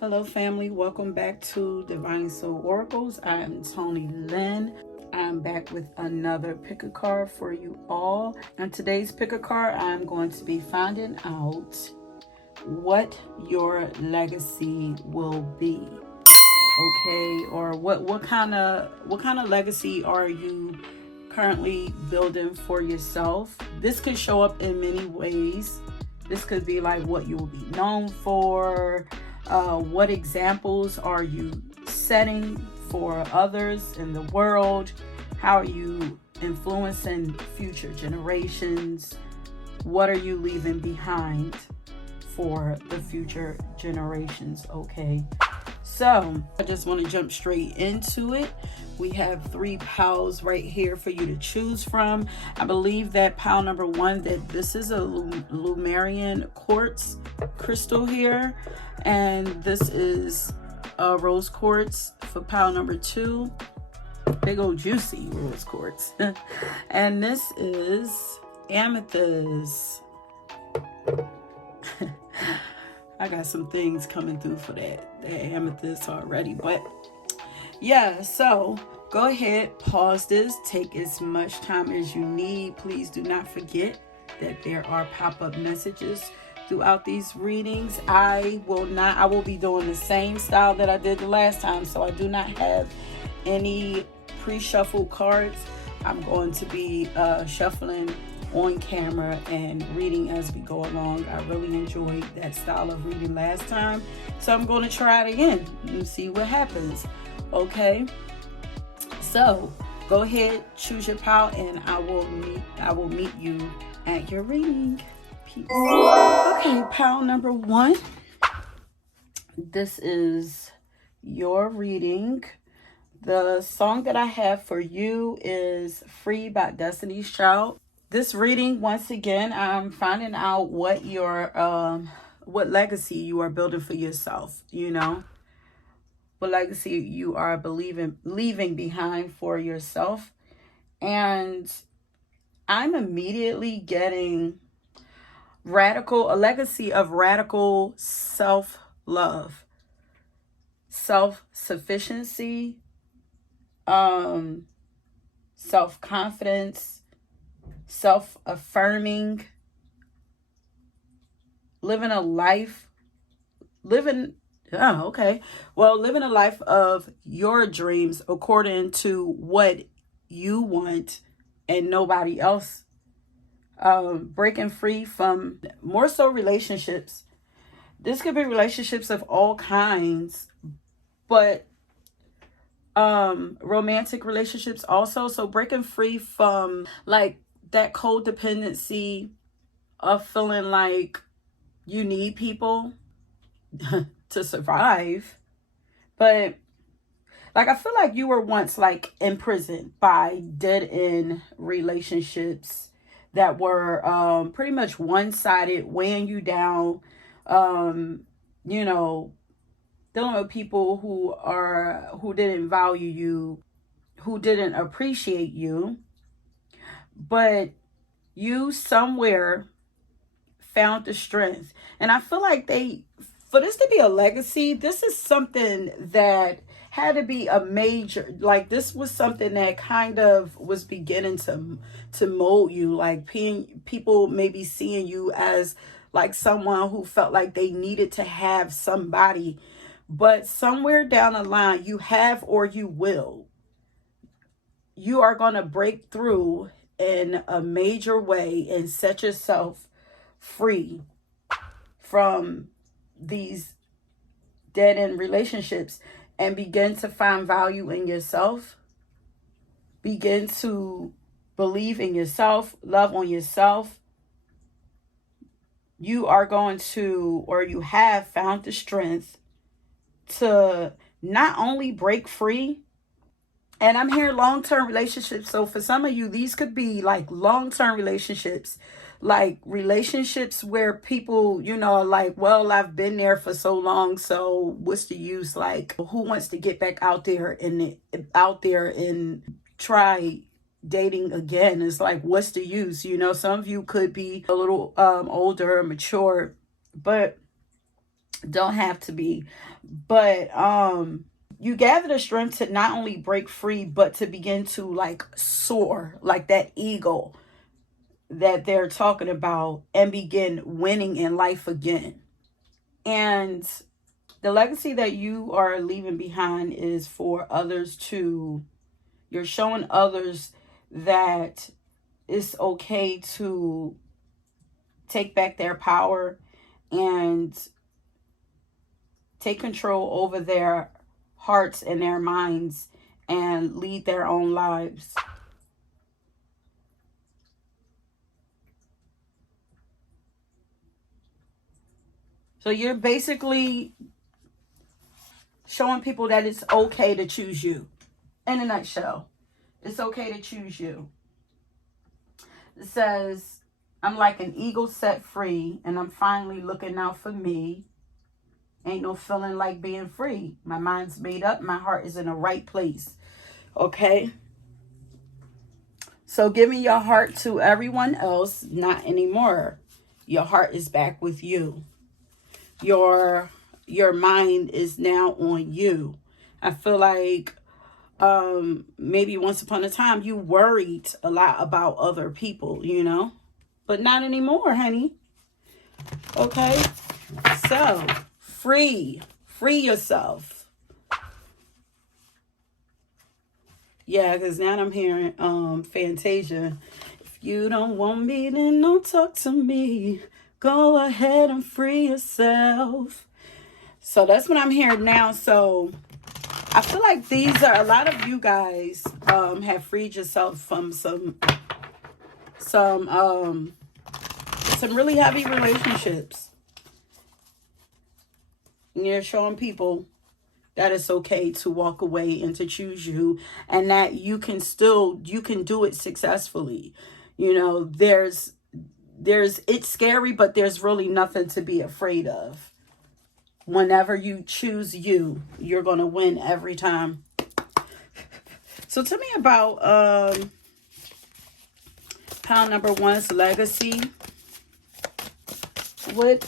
Hello, family. Welcome back to Divine Soul Oracles. I am Tony Lynn. I'm back with another pick a card for you all. On today's pick a card, I'm going to be finding out what your legacy will be. Okay, or what kind of legacy are you currently building for yourself? This could show up in many ways. This could be like what you will be known for. What examples are you setting for others in the world? How are you influencing future generations? What are you leaving behind for the future generations? Okay, so I just want to jump straight into it. We have 3 piles right here for you to choose from. I believe that pile number 1, that this is a Lumerian quartz crystal here, and this is a rose quartz for pile number 2, big old juicy rose quartz. And this is amethyst. I got some things coming through for that amethyst already, but yeah, so go ahead, pause this, take as much time as you need. Please do not forget that there are pop-up messages throughout these readings. I will be doing the same style that I did the last time, so I do not have any pre-shuffled cards. I'm going to be shuffling on camera and reading as we go along. I really enjoyed that style of reading last time, so I'm going to try it again and see what happens. Okay, so go ahead, choose your pile, and I will meet you at your reading. Peace. Okay, pile number 1. This is your reading. The song that I have for you is Free by Destiny's Child. This reading, once again, I'm finding out what what legacy you are building for yourself, what legacy you are leaving behind for yourself. And I'm immediately getting a legacy of radical self-love, self-sufficiency, self-confidence, self-affirming, living a life of your dreams according to what you want and nobody else. Breaking free from more so relationships. This could be relationships of all kinds, but romantic relationships also. So breaking free from like that codependency of feeling like you need people to survive. But like, I feel like you were once like imprisoned by dead-end relationships that were pretty much one-sided, weighing you down, dealing with people who didn't value you, who didn't appreciate you. But you somewhere found the strength. And I feel like for this to be a legacy, this is something that had to be a major, like this was something that kind of was beginning to mold you, like people maybe seeing you as like someone who felt like they needed to have somebody, but somewhere down the line you have, or you are going to break through in a major way and set yourself free from these dead-end relationships and begin to find value in yourself. Begin to believe in yourself, love on yourself. You are going to, or you have found the strength to not only break free, and I'm hearing long-term relationships. So for some of you, these could be like long-term relationships, like relationships where people, are like, well, I've been there for so long, so what's the use? Like, who wants to get back out there and try dating again? It's like, what's the use? Some of you could be a little older, mature, but Don't have to be. But you gather the strength to not only break free, but to begin to like soar, like that eagle that they're talking about, and begin winning in life again. And the legacy that you are leaving behind is for others to, you're showing others that it's okay to take back their power and take control over their hearts and their minds and lead their own lives. So you're basically showing people that it's okay to choose you. In a nutshell, it's okay to choose you. It says, I'm like an eagle set free, and I'm finally looking out for me. Ain't no feeling like being free. My mind's made up. My heart is in the right place. Okay? So giving your heart to everyone else, not anymore. Your heart is back with you. Your mind is now on you. I feel like maybe once upon a time you worried a lot about other people, you know, but not anymore, honey. Okay? So, free yourself. Yeah, because now I'm hearing Fantasia. If you don't want me, then don't talk to me. Go ahead and free yourself. So that's what I'm hearing now. So I feel like these are, a lot of you guys have freed yourself from some really heavy relationships. And you're showing people that it's okay to walk away and to choose you, and that you can do it successfully. You know, it's scary, but there's really nothing to be afraid of. Whenever you choose you, you're going to win every time. So tell me about pile number one's legacy. What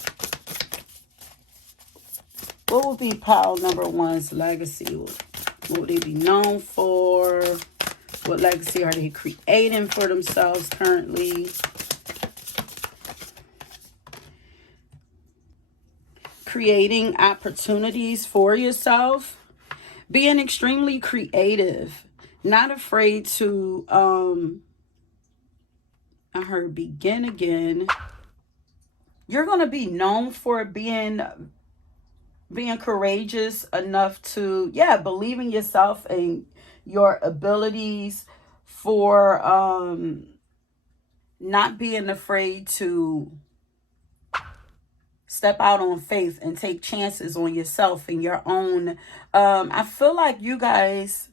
would be pile number one's legacy? What would they be known for? What legacy are they creating for themselves currently? Creating opportunities for yourself. Being extremely creative. Not afraid to, I heard begin again. You're going to be known for being courageous enough to, believe in yourself and your abilities, for not being afraid to step out on faith and take chances on yourself and your own. I feel like you guys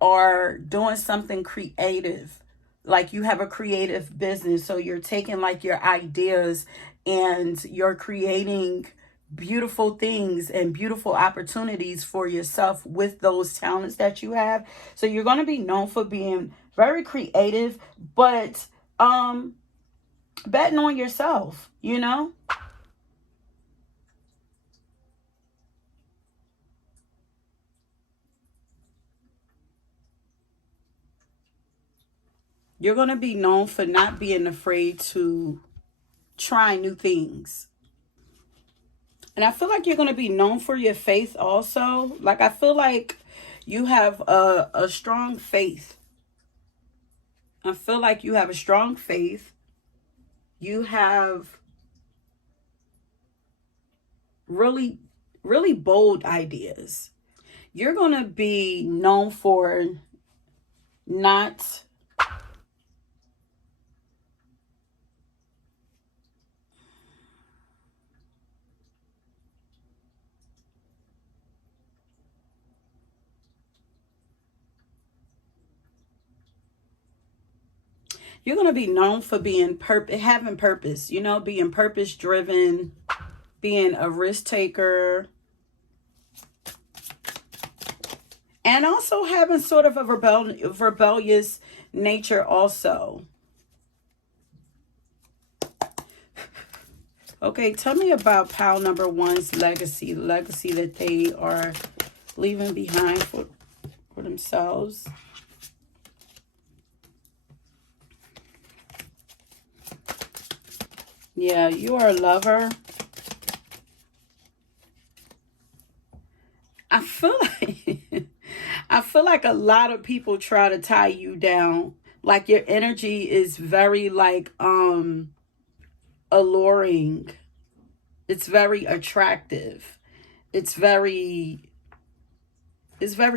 are doing something creative. Like you have a creative business. So you're taking like your ideas and you're creating beautiful things and beautiful opportunities for yourself with those talents that you have. So you're going to be known for being very creative, but betting on yourself, you know? You're going to be known for not being afraid to try new things. And I feel like you're going to be known for your faith also. Like, I feel like you have a strong faith. I feel like you have a strong faith. You have really, really bold ideas. You're going to be known for not you're going to be known for being having purpose, you know, being purpose driven, being a risk taker, and also having sort of a rebellious nature also. Okay, tell me about pile number one's legacy, the legacy that they are leaving behind for themselves. Yeah, you are a lover. I feel like I feel like a lot of people try to tie you down. Like your energy is very like alluring. It's very attractive. It's very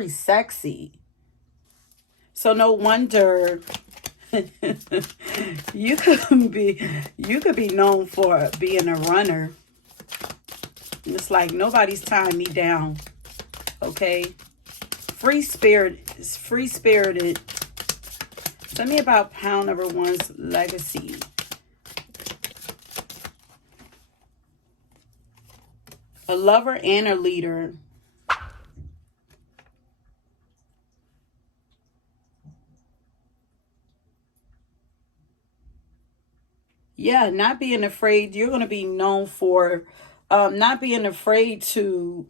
sexy. So no wonder you could be known for being a runner. It's like nobody's tying me down. Okay? Free spirited. Tell me about pile number one's legacy. A lover and a leader. Yeah, not being afraid. You're going to be known for not being afraid to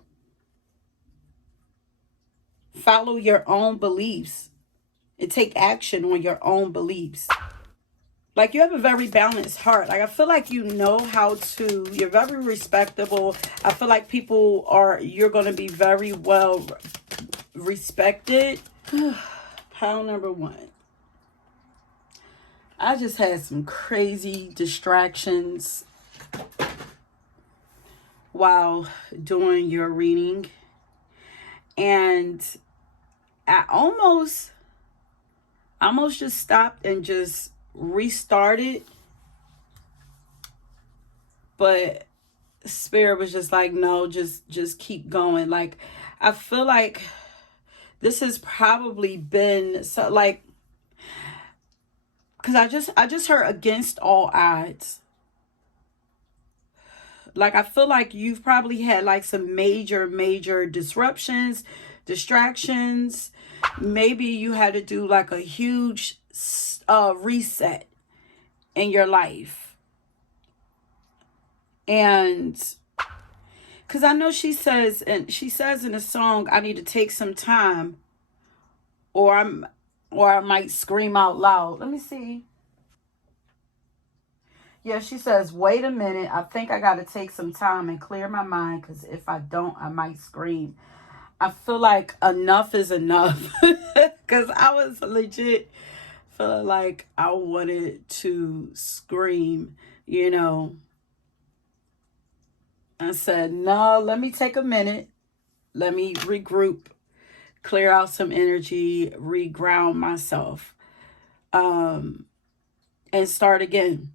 follow your own beliefs and take action on your own beliefs. Like you have a very balanced heart. Like I feel like you know how to, you're very respectable. I feel like you're going to be very well respected. Pile number one. I just had some crazy distractions while doing your reading. And I almost just stopped and just restarted. But Spirit was just like, no, just keep going. Like, I feel like this has probably been so like, because I just heard against all odds. Like, I feel like you've probably had like some major disruptions, distractions. Maybe you had to do like a huge reset in your life. And because I know she says in the song, I need to take some time or I might scream out loud. Let me see. Yeah, she says, wait a minute. I think I got to take some time and clear my mind because if I don't, I might scream. I feel like enough is enough because I was legit feeling like I wanted to scream, you know. I said, no, let me take a minute. Let me regroup, clear out some energy, reground myself, and start again.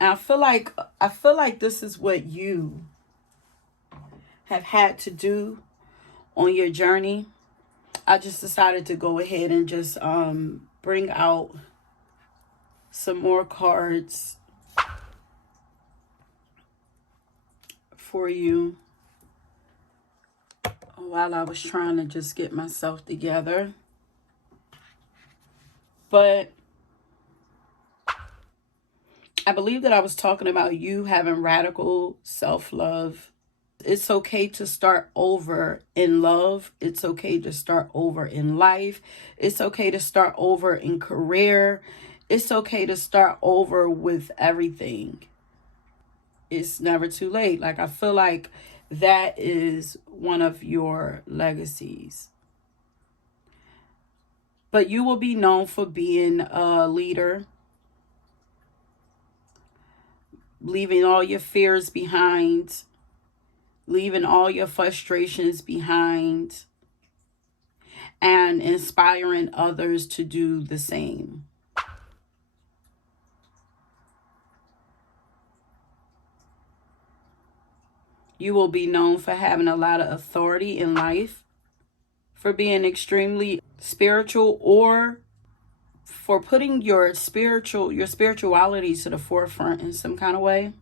And I feel like this is what you have had to do on your journey. I just decided to go ahead and just bring out some more cards for you while I was trying to just get myself together. But I believe that I was talking about you having radical self-love. It's okay to start over in love. It's okay to start over in life. It's okay to start over in career. It's okay to start over with everything. It's never too late. Like, I feel like that is one of your legacies. But you will be known for being a leader, leaving all your fears behind, leaving all your frustrations behind, and inspiring others to do the same. You will be known for having a lot of authority in life, for being extremely spiritual, or for putting your spirituality to the forefront in some kind of way.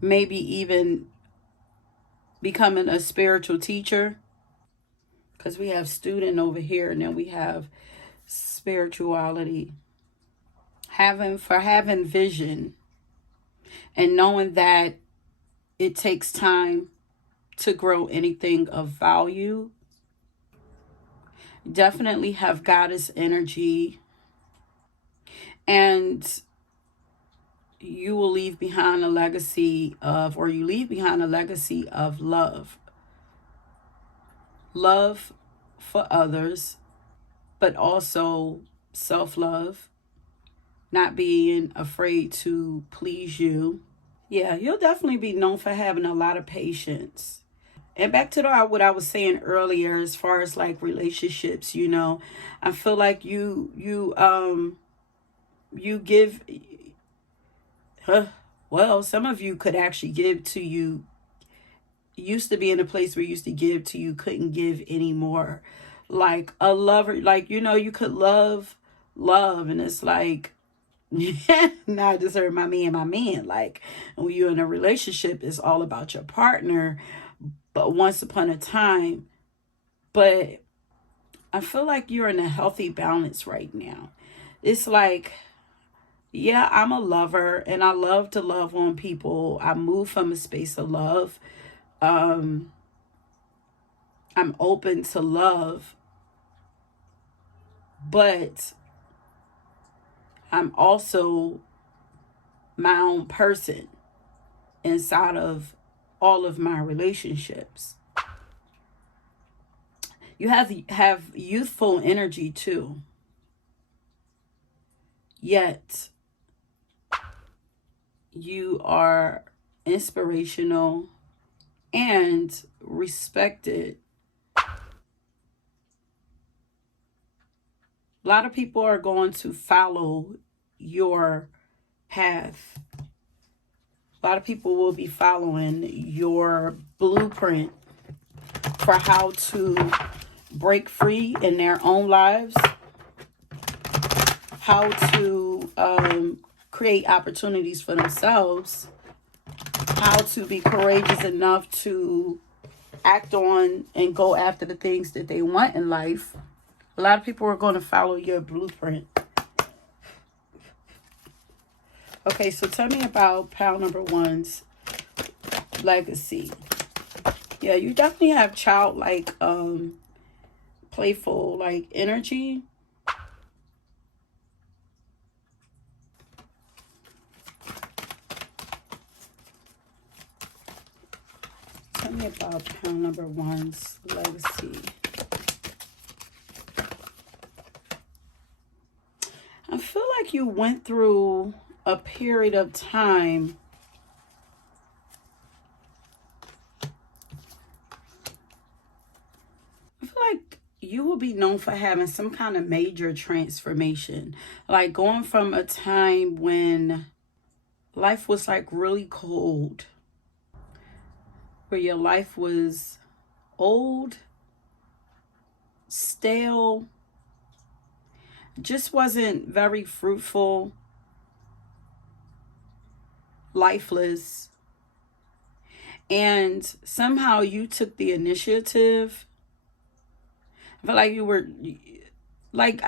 Maybe even becoming a spiritual teacher, because we have student over here and then we have spirituality. Having vision. And knowing that it takes time to grow anything of value. Definitely have goddess energy. And you will leave behind a legacy of, or you leave behind a legacy of love. Love for others, but also self-love. Not being afraid to please you. Yeah, you'll definitely be known for having a lot of patience. And back to what I was saying earlier, as far as like relationships, I feel like you give, well, some of you could actually give to you. Used to be in a place where you used to give to you couldn't give anymore. Like a lover, like, you could love, and it's like, now I just heard my man. Like, when you're in a relationship, it's all about your partner. But once upon a time, but I feel like you're in a healthy balance right now. It's like, yeah, I'm a lover and I love to love on people. I move from a space of love. I'm open to love, but I'm also my own person inside of all of my relationships. You have youthful energy too. Yet you are inspirational and respected. A lot of people are going to follow your path. A lot of people will be following your blueprint for how to break free in their own lives, how to create opportunities for themselves, how to be courageous enough to act on and go after the things that they want in life. A lot of people are going to follow your blueprint. Okay, so tell me about pile number one's legacy. Yeah, you definitely have childlike, playful, like, energy. Tell me about pile number one's legacy. I feel like you went through a period of time like you will be known for having some kind of major transformation, like going from a time when life was like really cold, where your life was old, stale, just wasn't very fruitful, lifeless, and somehow you took the initiative. I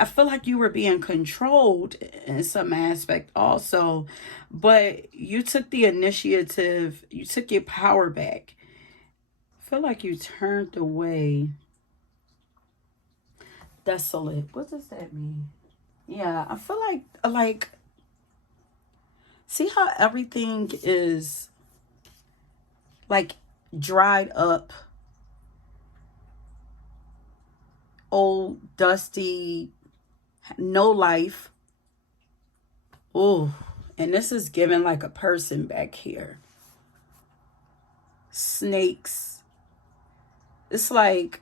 feel like you were being controlled in some aspect also, but you took the initiative, you took your power back. I feel like you turned away. Desolate. What does that mean? Yeah, I feel like see how everything is like dried up, old, dusty, no life. Oh, and this is given like a person back here. Snakes. It's like,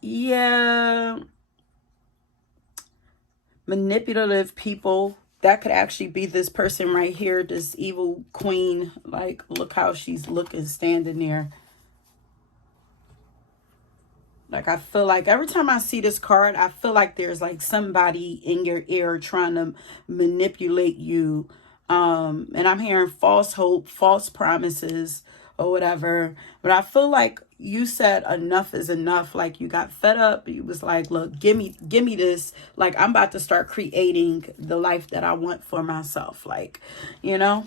yeah, manipulative people. That could actually be this person right here, this evil queen. Like, look how she's looking, standing there. Like, I feel like every time I see this card, I feel like there's like somebody in your ear trying to manipulate you. And I'm hearing false hope, false promises, or whatever. But I feel like you said enough is enough. Like, you got fed up. You was like, look, give me this. Like, I'm about to start creating the life that I want for myself. Like, you know?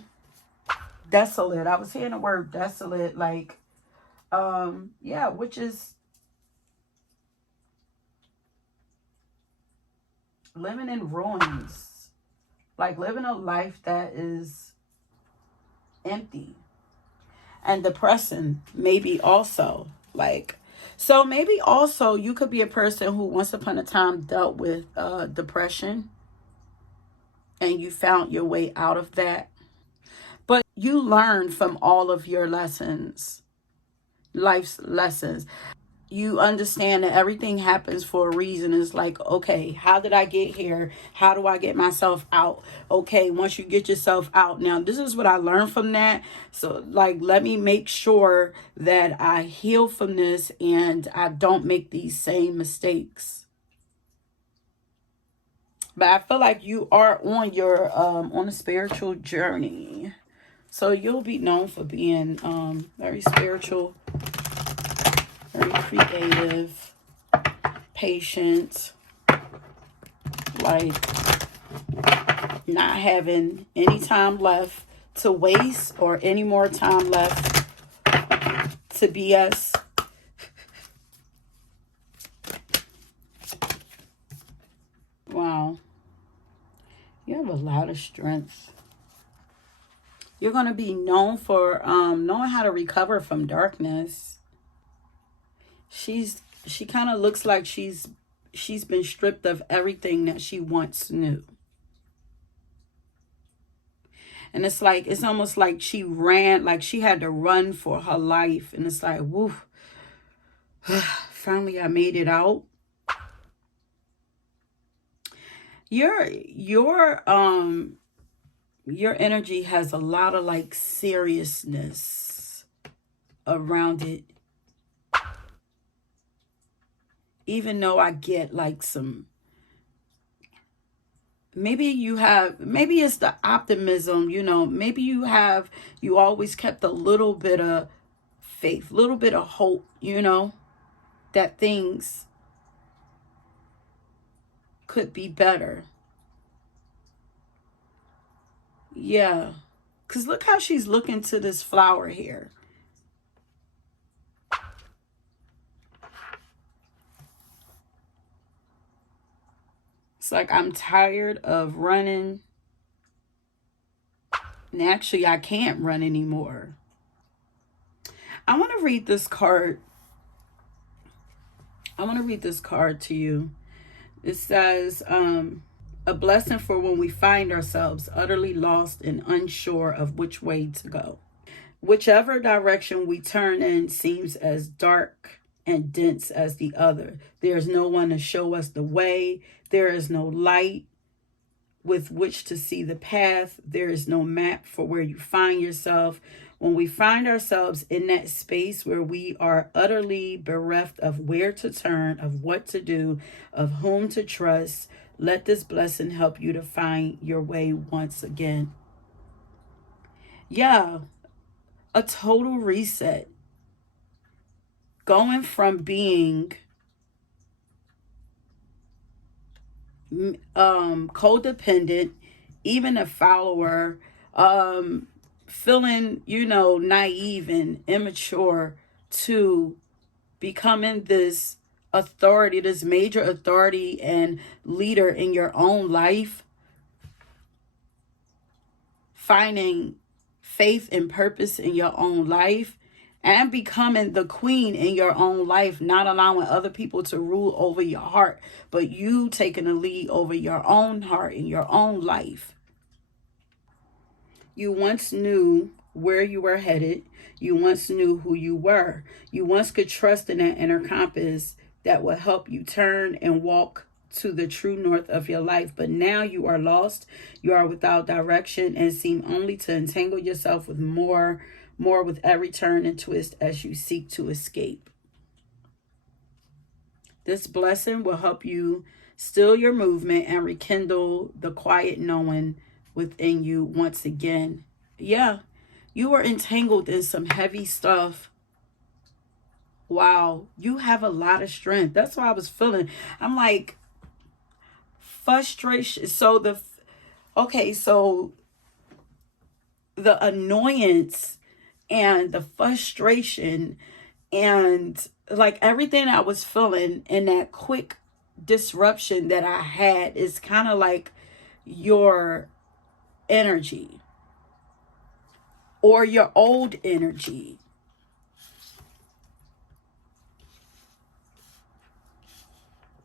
desolate. I was hearing the word desolate, like, yeah, which is living in ruins, like living a life that is empty and depressing, maybe also. Like, so maybe also you could be a person who once upon a time dealt with depression and you found your way out of that. But you learned from all of your lessons, life's lessons. You understand that everything happens for a reason. It's like, okay, how did I get here? How do I get myself out? Okay, once you get yourself out, now this is what I learned from that. So, like, let me make sure that I heal from this and I don't make these same mistakes. But I feel like you are on your on a spiritual journey. So you'll be known for being very spiritual, very creative, patient, like not having any time left to waste or any more time left to BS. Wow. You have a lot of strength. You're going to be known for knowing how to recover from darkness. She kind of looks like she's been stripped of everything that she once knew. And it's like, it's almost like she ran, like she had to run for her life. And it's like, woo, finally I made it out. Your energy has a lot of like seriousness around it. Even though I get like some, maybe it's the optimism, maybe you always kept a little bit of faith, little bit of hope, that things could be better. Yeah. Because look how she's looking to this flower here. It's like, I'm tired of running. And actually, I can't run anymore. I want to read this card. I want to read this card to you. It says, a blessing for when we find ourselves utterly lost and unsure of which way to go. Whichever direction we turn in seems as dark and dense as the other. There is no one to show us the way. There is no light with which to see the path. There is no map for where you find yourself. When we find ourselves in that space where we are utterly bereft of where to turn, of what to do, of whom to trust, let this blessing help you to find your way once again. Yeah, a total reset. Going from being codependent, even a follower, feeling, naive and immature, to becoming this authority, this major authority and leader in your own life, finding faith and purpose in your own life, and becoming the queen in your own life, not allowing other people to rule over your heart, but you taking the lead over your own heart and your own life. You once knew where you were headed. You once knew who you were. You once could trust in that inner compass that will help you turn and walk to the true north of your life. But now you are lost. You are without direction and seem only to entangle yourself with more with every turn and twist as you seek to escape. This blessing will help you still your movement and rekindle the quiet knowing within you once again. Yeah, you were entangled in some heavy stuff. Wow, you have a lot of strength. That's what I was feeling. I'm like, frustration. So the annoyance and the frustration and like everything I was feeling in that quick disruption that I had is kind of like your energy or your old energy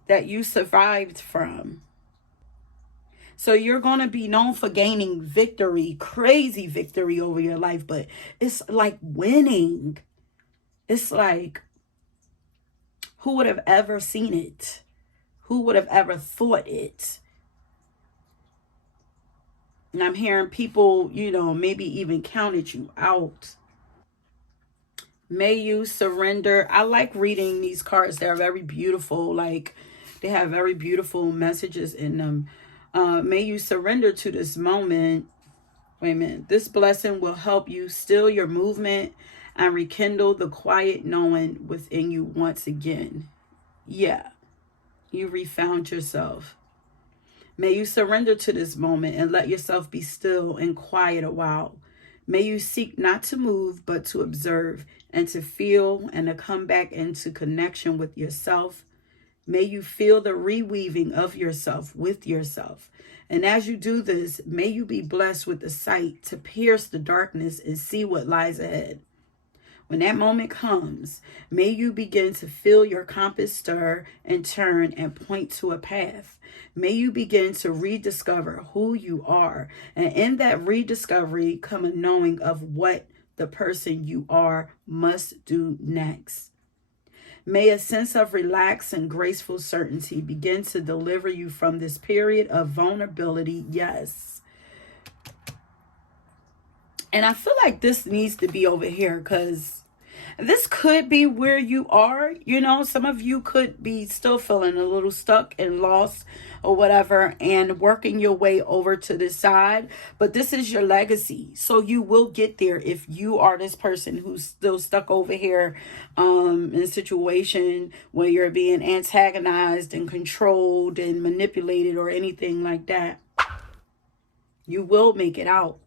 that you survived from. So you're going to be known for gaining victory, crazy victory over your life, but it's like winning. It's like, who would have ever seen it? Who would have ever thought it? And I'm hearing people, maybe even counted you out. May you surrender. I like reading these cards. They're very beautiful. Like, they have very beautiful messages in them. May you surrender to this moment. Wait a minute. This blessing will help you still your movement and rekindle the quiet knowing within you once again. Yeah, you refound yourself. May you surrender to this moment and let yourself be still and quiet a while. May you seek not to move, but to observe and to feel and to come back into connection with yourself. May you feel the reweaving of yourself with yourself. And as you do this, may you be blessed with the sight to pierce the darkness and see what lies ahead. When that moment comes, may you begin to feel your compass stir and turn and point to a path. May you begin to rediscover who you are. And in that rediscovery come a knowing of what the person you are must do next. May a sense of relaxed and graceful certainty begin to deliver you from this period of vulnerability. Yes. And I feel like this needs to be over here because this could be where you are. Some of you could be still feeling a little stuck and lost or whatever and working your way over to this side. But this is your legacy. So you will get there if you are this person who's still stuck over here in a situation where you're being antagonized and controlled and manipulated or anything like that. You will make it out.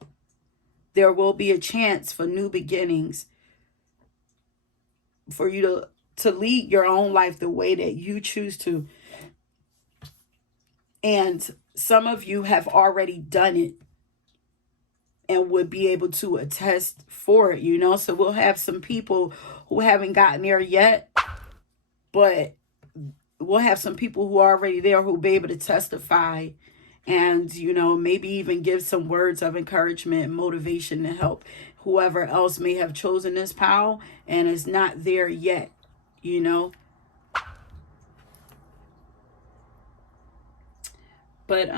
There will be a chance for new beginnings, for you to lead your own life the way that you choose to. And some of you have already done it and would be able to attest for it, So we'll have some people who haven't gotten there yet, but we'll have some people who are already there who will be able to testify and, maybe even give some words of encouragement and motivation to help whoever else may have chosen this path and is not there yet, But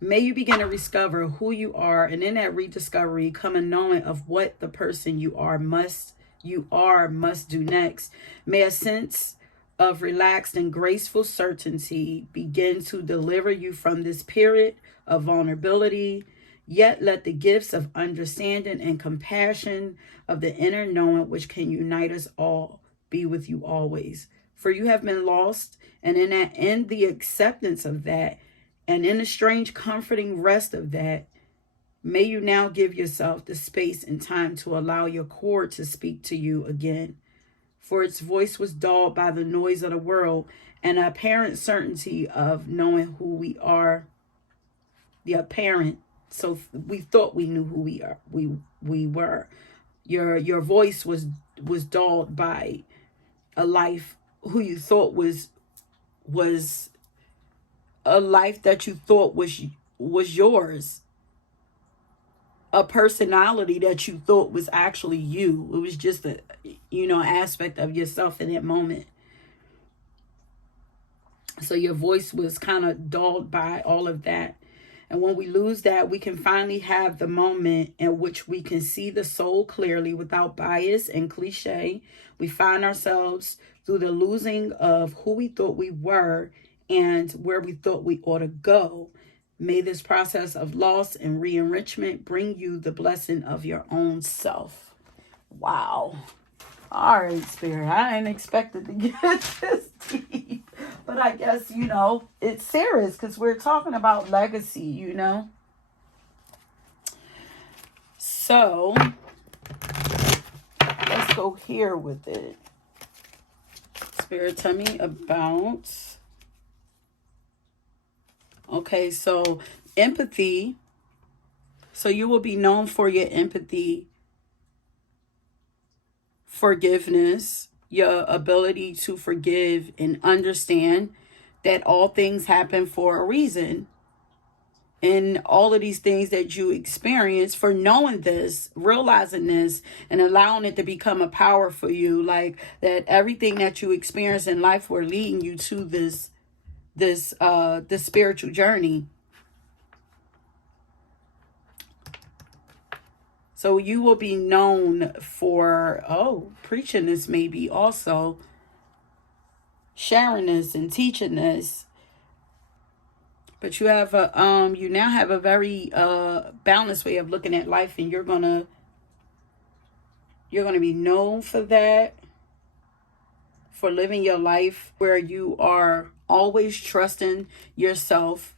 may you begin to discover who you are, and in that rediscovery come a knowing of what the person you are must do next. May a sense of relaxed and graceful certainty begin to deliver you from this period of vulnerability. Yet let the gifts of understanding and compassion of the inner knowing which can unite us all be with you always. For you have been lost, and in the acceptance of that, and in the strange comforting rest of that, may you now give yourself the space and time to allow your core to speak to you again. For its voice was dulled by the noise of the world and the apparent certainty of knowing who we are. The apparent. So we thought we knew who we are. We were. Your voice was dulled by a life who you thought was a life that you thought was yours. A personality that you thought was actually you. It was just a aspect of yourself in that moment. So your voice was kind of dulled by all of that. And when we lose that, we can finally have the moment in which we can see the soul clearly without bias and cliche. We find ourselves through the losing of who we thought we were and where we thought we ought to go. May this process of loss and re-enrichment bring you the blessing of your own self. Wow. All right, Spirit. I ain't expected to get this deep. But I guess, it's serious because we're talking about legacy, So let's go here with it. Spirit, tell me about. Okay, so empathy. So you will be known for your empathy, forgiveness, your ability to forgive and understand that all things happen for a reason. And all of these things that you experience, for knowing this, realizing this, and allowing it to become a power for you, like that everything that you experience in life were leading you to this spiritual journey. So you will be known for, preaching this, maybe also sharing this and teaching this. But you have you now have a very balanced way of looking at life, and you're gonna be known for that, for living your life where you are always trusting yourself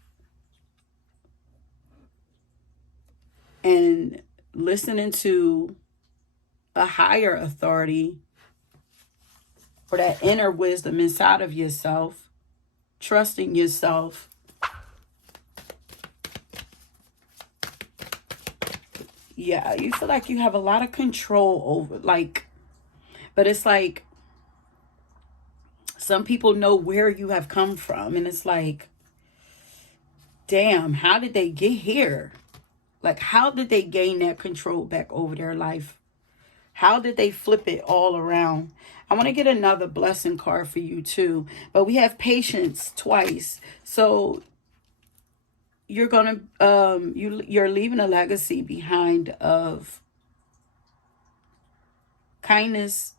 and listening to a higher authority, or that inner wisdom inside of yourself, trusting yourself. Yeah, you feel like you have a lot of control over, like, but it's like some people know where you have come from, and it's like, damn, how did they get here? Like, how did they gain that control back over their life? How did they flip it all around? I want to get another blessing card for you too, but we have patience twice. So you're gonna you're leaving a legacy behind of kindness,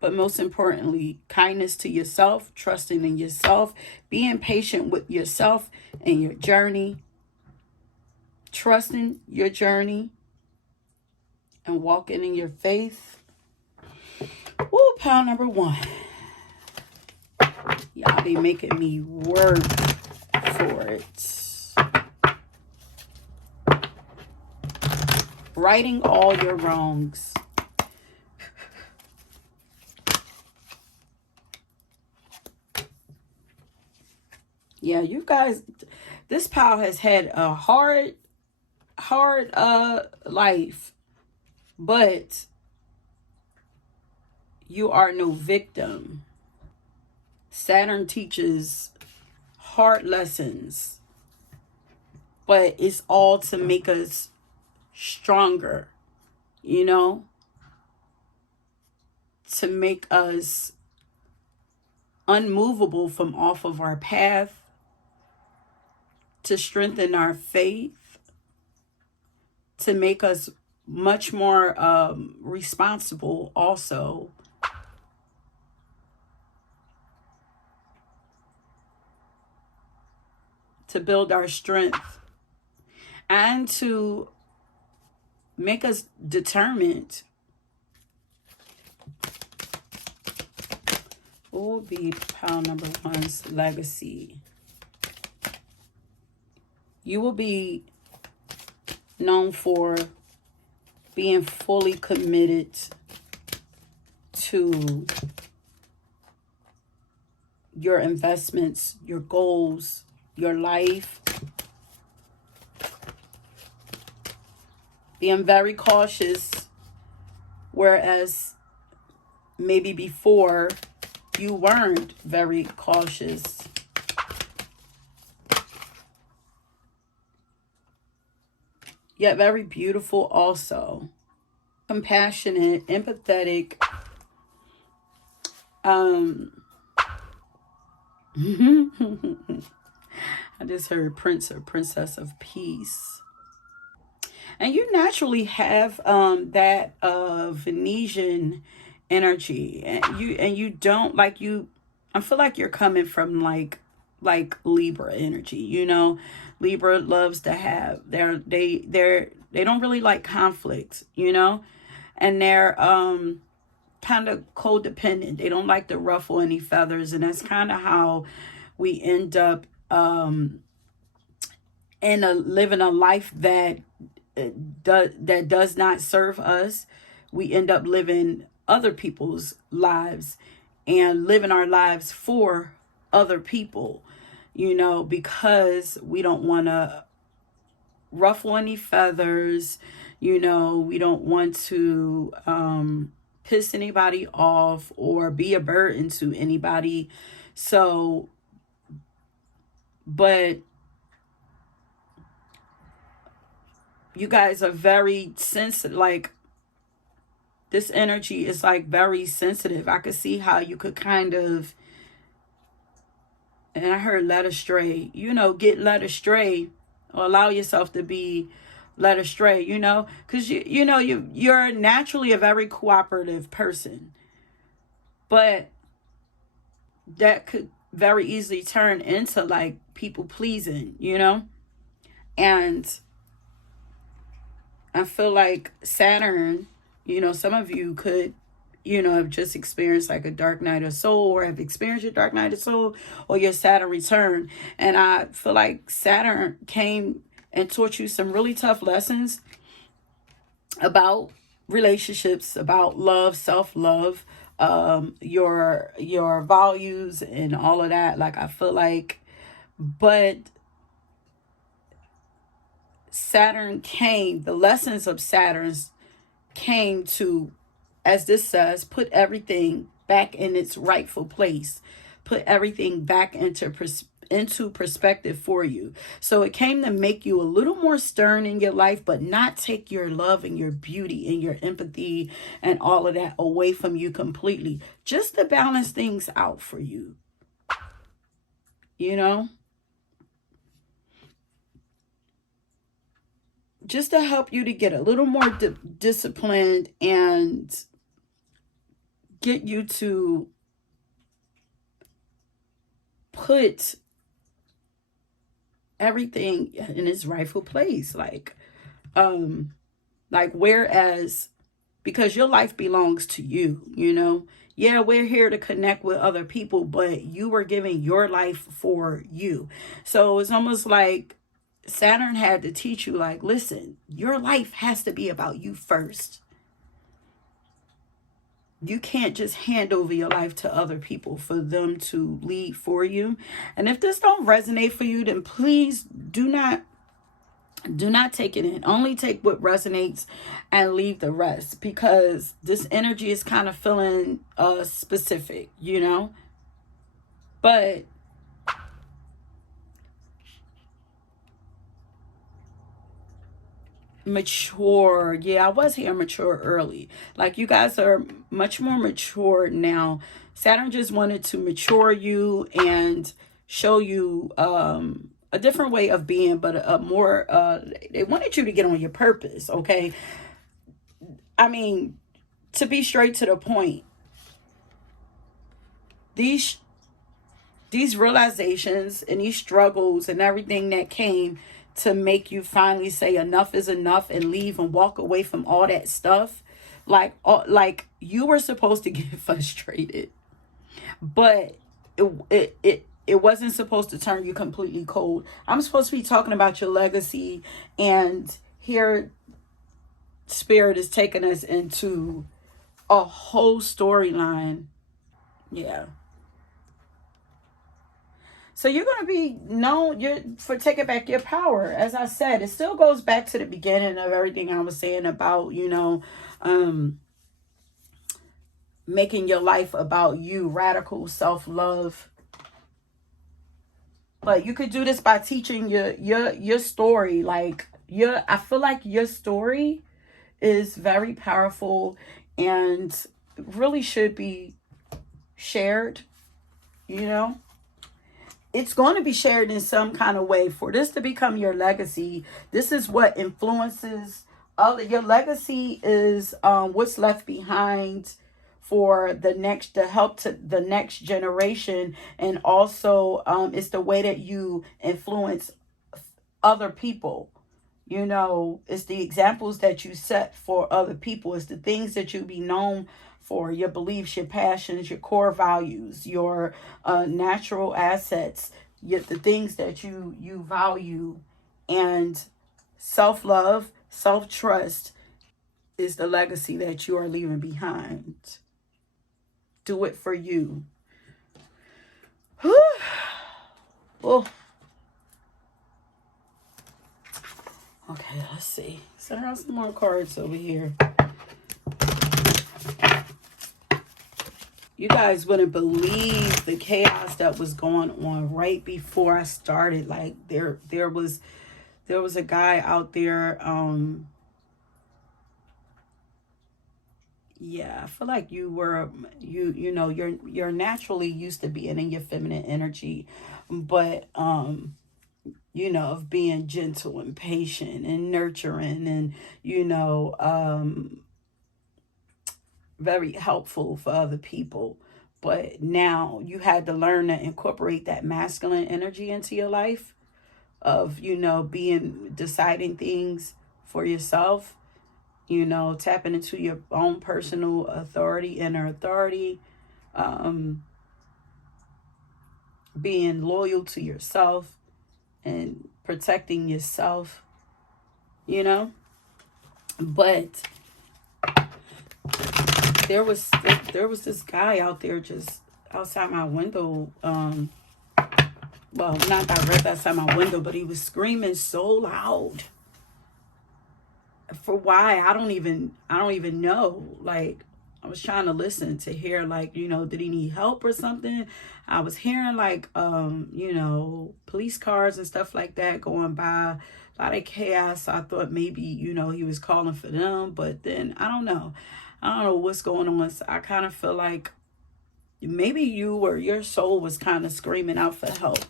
but most importantly, kindness to yourself, trusting in yourself, being patient with yourself and your journey, trusting your journey, and walking in your faith. Woo, pile number 1. Y'all be making me work for it. Righting all your wrongs. Yeah, you guys, this pal has had a hard life, but you are no victim. Saturn teaches hard lessons, but it's all to make us stronger, you know, to make us unmovable from off of our path, to strengthen our faith, to make us much more responsible also. To build our strength and to make us determined. What will be pile number 1's legacy? You will be known for being fully committed to your investments, your goals, your life. Being very cautious, whereas maybe before you weren't very cautious. Yet very beautiful also. Compassionate, empathetic. I just heard Prince or Princess of Peace. And you naturally have that Venetian energy, and you don't like you. I feel like you're coming from like Libra energy. You know, Libra loves to have they don't really like conflict. You know, and they're kind of codependent. They don't like to ruffle any feathers, and that's kind of how we end up living a life that that does not serve us, we end up living other people's lives and living our lives for other people, because we don't want to ruffle any feathers. We don't want to piss anybody off or be a burden to anybody. So, but you guys are very sensitive. Like, this energy is like very sensitive. I could see how you could kind of, and I heard led astray, get led astray, or allow yourself to be led astray, because you're naturally a very cooperative person, but that could very easily turn into like people pleasing, and I feel like Saturn, some of you could, have just experienced like a dark night of soul, or have experienced your dark night of soul, or your Saturn return. And I feel like Saturn came and taught you some really tough lessons about relationships, about love, self-love, your values and all of that. Like, I feel like, but the lessons of Saturn came to, as this says, put everything back in its rightful place, put everything back into perspective for you. So it came to make you a little more stern in your life, but not take your love and your beauty and your empathy and all of that away from you completely, just to balance things out for you, just to help you to get a little more disciplined and get you to put everything in its rightful place. Like whereas, because your life belongs to you, yeah, we're here to connect with other people, but you were giving your life for you. So it's almost like Saturn had to teach you, like, listen, your life has to be about you first. You can't just hand over your life to other people for them to lead for you. And if this don't resonate for you, then please do not take it in. Only take what resonates and leave the rest, because this energy is kind of feeling specific, but mature. Yeah, I was here mature early. Like, you guys are much more mature now. Saturn just wanted to mature you and show you a different way of being, but a more they wanted you to get on your purpose. Okay, I mean, to be straight to the point, these realizations and these struggles and everything that came to make you finally say enough is enough and leave and walk away from all that stuff. Like you were supposed to get frustrated, but it wasn't supposed to turn you completely cold. I'm supposed to be talking about your legacy, and here Spirit is taking us into a whole storyline. Yeah. So you're going to be known for taking back your power. As I said, it still goes back to the beginning of everything I was saying about, making your life about you, radical self-love. But you could do this by teaching your story. Like, I feel like your story is very powerful and really should be shared, It's going to be shared in some kind of way for this to become your legacy. This is what influences your legacy is what's left behind for to help to the next generation. And also it's the way that you influence other people. It's the examples that you set for other people. It's the things that you be known for, your beliefs, your passions, your core values, your natural assets, the things that you value. And self-love, Self-trust is the legacy that you are leaving behind. Do it for you. Oh. Okay, let's see. So there are some more cards over here. You guys wouldn't believe the chaos that was going on right before I started. Like there was a guy out there. Yeah, I feel like you know, you're naturally used to being in your feminine energy, but you know, of being gentle and patient and nurturing and, you know, very helpful for other people. But now you had to learn to incorporate that masculine energy into your life of, you know, deciding things for yourself, you know, tapping into your own personal authority, inner authority, being loyal to yourself and protecting yourself, you know. But there was this guy out there just outside my window, well, not direct outside my window, but he was screaming so loud. For why, I don't even know. Like, I was trying to listen to hear, like, you know, did he need help or something? I was hearing like you know, police cars and stuff like that going by, a lot of chaos. So I thought maybe, you know, he was calling for them, but then I don't know what's going on. So I kind of feel like maybe you or your soul was kind of screaming out for help,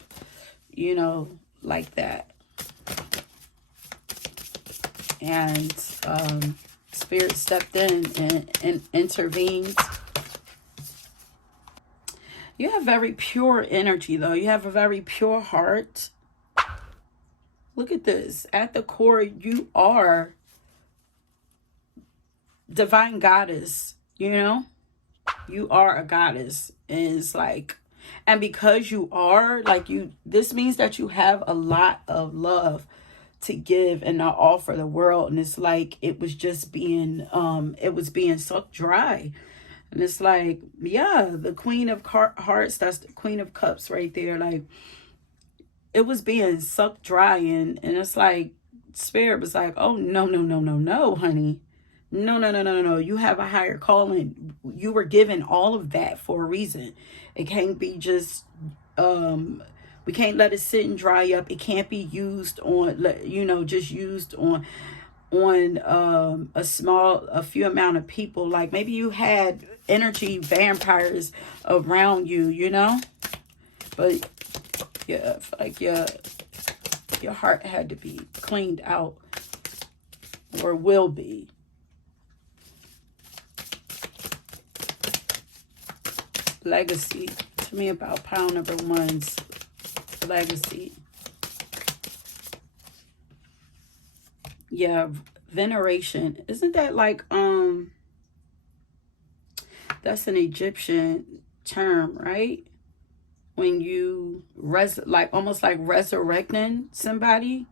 you know, like that. And spirit stepped in and intervened. You have very pure energy, though. You have a very pure heart. Look at this. At the core, you are divine goddess, you know? You are a goddess. And it's like, and because you are, like, this means that you have a lot of love to give and not offer the world. And it's like it was just being sucked dry. And it's like, yeah, the Queen of Hearts, that's the Queen of Cups right there. Like, it was being sucked dry. And it's like Spirit was like, oh, no, honey. No. You have a higher calling. You were given all of that for a reason. It can't be just we can't let it sit and dry up. It can't be used on, you know, just used on a few amount of people. Like, maybe you had energy vampires around you, you know? But yeah, like your heart had to be cleaned out, or will be. Legacy. To me, about pile number one's legacy. Yeah, veneration. Isn't that like that's an Egyptian term, right? When you almost like resurrecting somebody.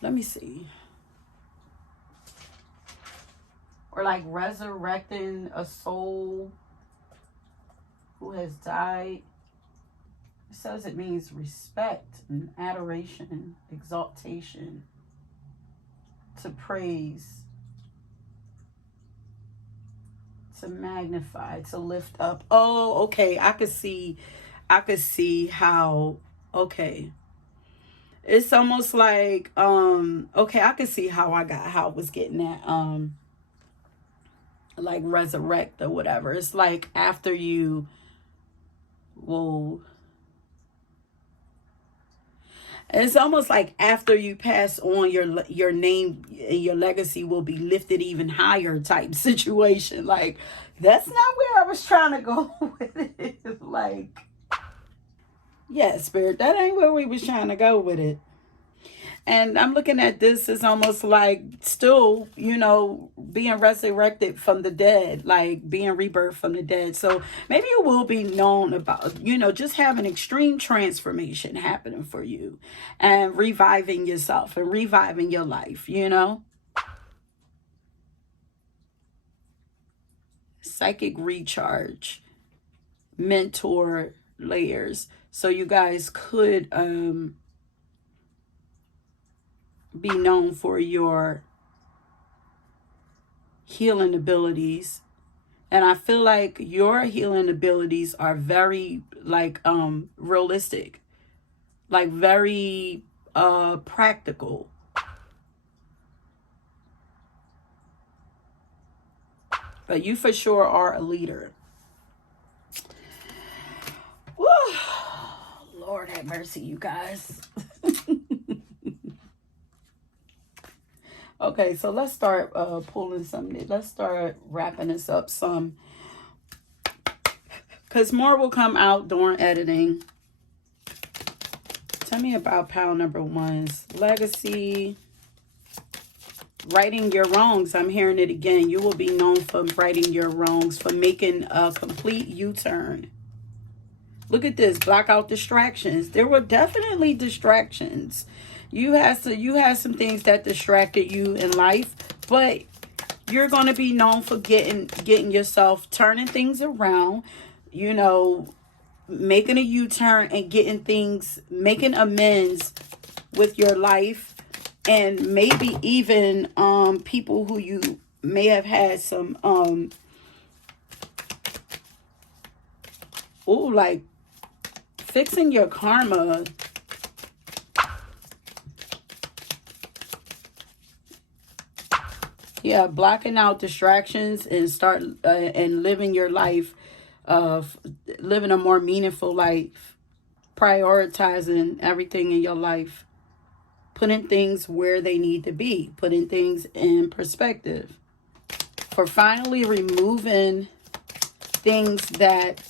Let me see. Or like resurrecting a soul who has died. It says it means respect and adoration, exaltation, to praise, to magnify, to lift up. Oh, okay. I could see how, okay. It's almost like, okay, I could see how I was getting that, like resurrect or whatever. It's like after you, whoa. It's almost like after you pass on, your name, your legacy will be lifted even higher type situation. Like, that's not where I was trying to go with it. Like, yeah, Spirit, that ain't where we was trying to go with it. And I'm looking at this as almost like still, you know, being resurrected from the dead, like being rebirthed from the dead. So maybe you will be known about, you know, just having extreme transformation happening for you and reviving yourself and reviving your life, you know. Psychic recharge, mentor layers. So you guys could be known for your healing abilities. And I feel like your healing abilities are very like realistic, like very practical. But you for sure are a leader. Woo. Lord have mercy, you guys. Okay, so let's start pulling something. Let's start wrapping this up some. Because more will come out during editing. Tell me about pile number 1's legacy. Righting your wrongs. I'm hearing it again. You will be known for righting your wrongs, for making a complete U-turn. Look at this. Block out distractions. There were definitely distractions. You had some things that distracted you in life, but you're going to be known for getting yourself, turning things around, you know, making a U-turn and getting things, making amends with your life, and maybe even people who you may have had some like fixing your karma. Yeah, blocking out distractions and start and living your life, living a more meaningful life, prioritizing everything in your life, putting things where they need to be, putting things in perspective, for finally removing things that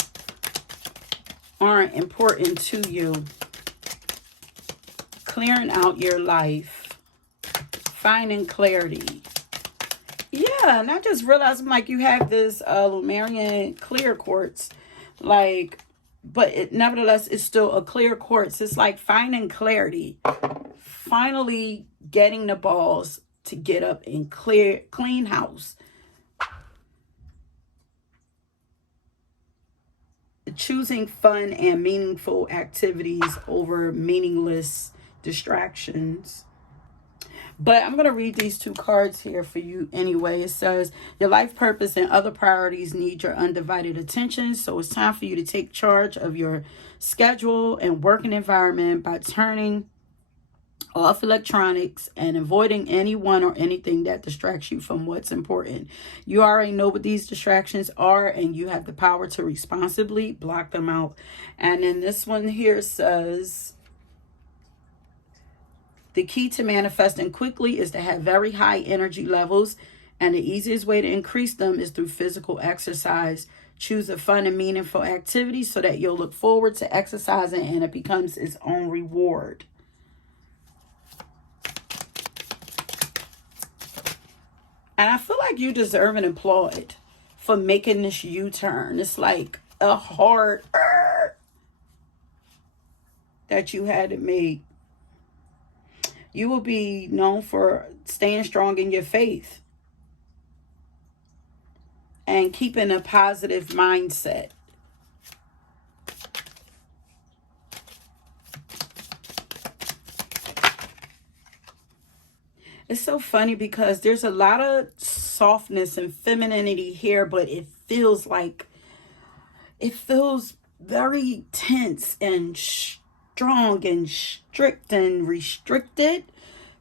aren't important to you, clearing out your life, finding clarity. Yeah, and I just realized, like, you have this Lumerian clear quartz, like, but nevertheless, it's still a clear quartz. It's like finding clarity, finally getting the balls to get up and clean house. Choosing fun and meaningful activities over meaningless distractions. But I'm going to read these 2 cards here for you anyway. It says, your life purpose and other priorities need your undivided attention. So it's time for you to take charge of your schedule and working environment by turning off electronics and avoiding anyone or anything that distracts you from what's important. You already know what these distractions are, and you have the power to responsibly block them out. And then this one here says, the key to manifesting quickly is to have very high energy levels, and the easiest way to increase them is through physical exercise. Choose a fun and meaningful activity so that you'll look forward to exercising and it becomes its own reward. And I feel like you deserve an applaud for making this U-turn. It's like a hard that you had to make. You will be known for staying strong in your faith and keeping a positive mindset. It's so funny because there's a lot of softness and femininity here, but it feels very tense and strong and strict and restricted.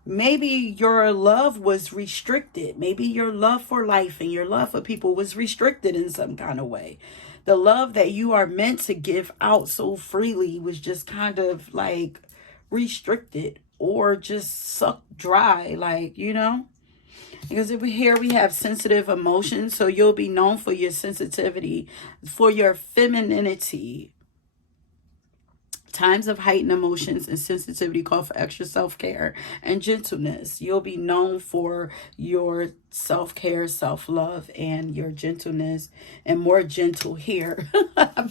Maybe your love was restricted. Maybe your love for life and your love for people was restricted in some kind of way. The love that you are meant to give out so freely was just kind of like restricted or just sucked dry, like, you know. Because here we have sensitive emotions, so you'll be known for your sensitivity, for your femininity, Times of heightened emotions and sensitivity call for extra self-care and gentleness. You'll be known for your self-care, self-love, and your gentleness, and more gentle here.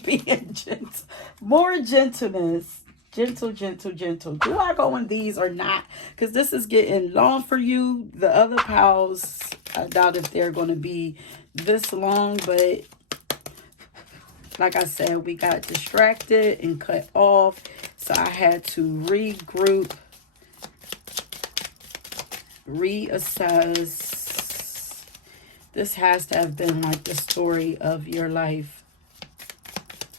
Being gentle. More gentleness. Gentle, gentle, gentle. Do I go in these or not? Because this is getting long for you. The other piles, I doubt if they're going to be this long, but like I said, we got distracted and cut off. So I had to regroup, reassess. This has to have been like the story of your life.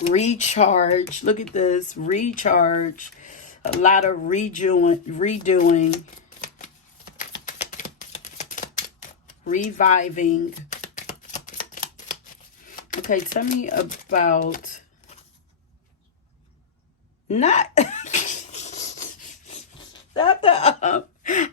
Recharge. Look at this. Recharge. A lot of redoing. Reviving. Okay, tell me about not the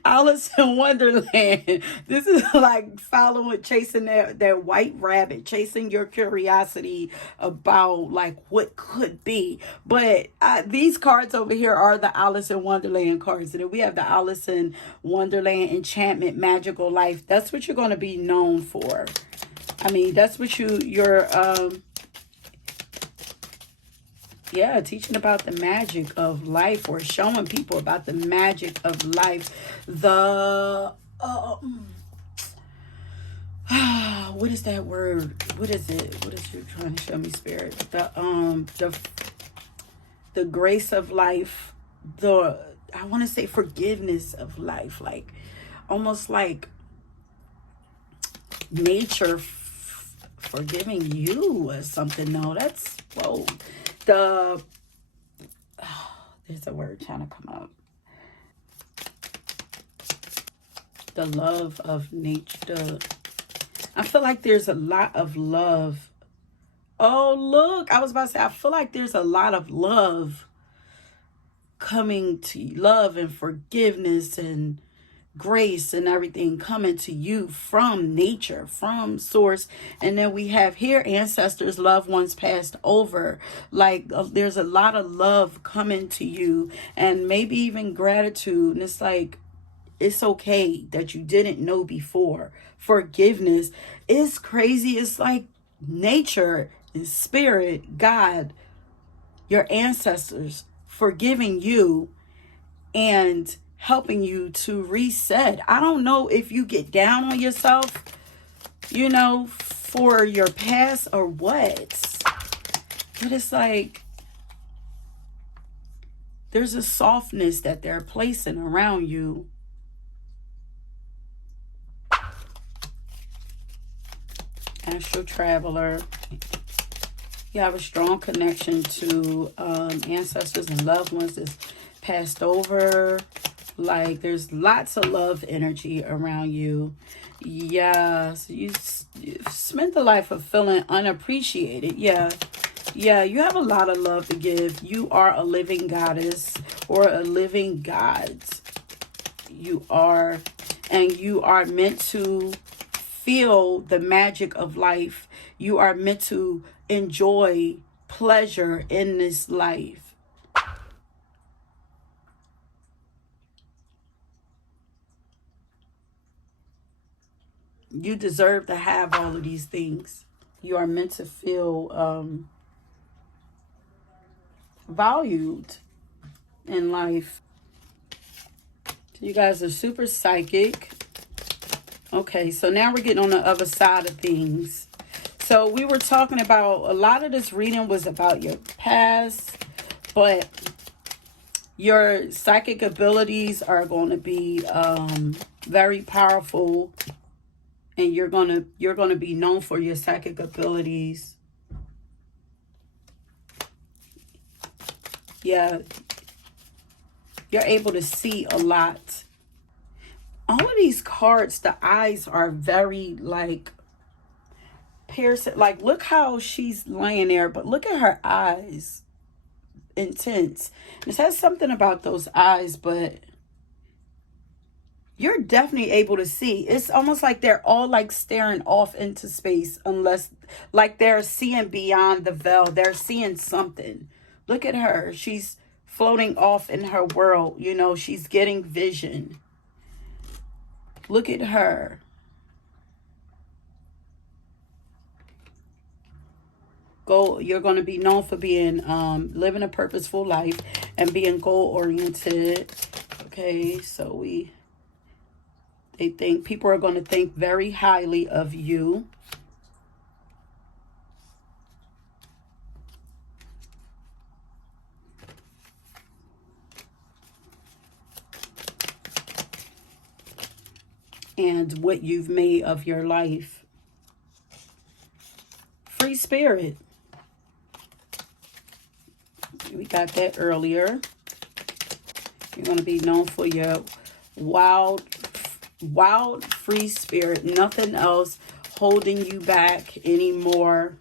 Alice in Wonderland. This is like following, chasing that white rabbit, chasing your curiosity about like what could be. But these cards over here are the Alice in Wonderland cards. And then we have the Alice in Wonderland Enchantment Magical Life. That's what you're going to be known for. I mean, that's what you're teaching about the magic of life, or showing people about the magic of life. What is that word? What is it? What is you trying to show me, Spirit? The grace of life. I want to say forgiveness of life, like almost like nature forgiving you or something. No, that's whoa. There's a word trying to come up. The love of nature. I feel like there's a lot of love. Oh, look, I was about to say, I feel like there's a lot of love coming to you. Love and forgiveness and grace and everything coming to you from nature, from source. And then we have here ancestors, loved ones passed over. Like there's a lot of love coming to you, and maybe even gratitude. And it's like, it's okay that you didn't know before. Forgiveness is crazy. It's like nature and spirit, God, your ancestors forgiving you and helping you to reset. I don't know if you get down on yourself, you know, for your past or what. But it's like there's a softness that they're placing around you. Astral traveler. You have a strong connection to ancestors and loved ones that's passed over. Like there's lots of love energy around you. Yeah, so you spent the life of feeling unappreciated. Yeah, you have a lot of love to give. You are a living goddess or a living god. You are, and you are meant to feel the magic of life. You are meant to enjoy pleasure in this life. You deserve to have all of these things. You are meant to feel valued in life. You guys are super psychic. Okay, so now we're getting on the other side of things. So we were talking about, a lot of this reading was about your past, but your psychic abilities are going to be very powerful. And you're gonna be known for your psychic abilities. Yeah, you're able to see a lot. All of these cards, the eyes are very like piercing. Like look how she's laying there, but look at her eyes, intense. It has something about those eyes, but you're definitely able to see. It's almost like they're all like staring off into space, unless like they're seeing beyond the veil. They're seeing something. Look at her. She's floating off in her world. You know, she's getting vision. Look at her. You're going to be known for being living a purposeful life and being goal oriented. Okay, so they think people are going to think very highly of you. And what you've made of your life. Free spirit. We got that earlier. You're going to be known for your wild, free spirit. Nothing else holding you back anymore.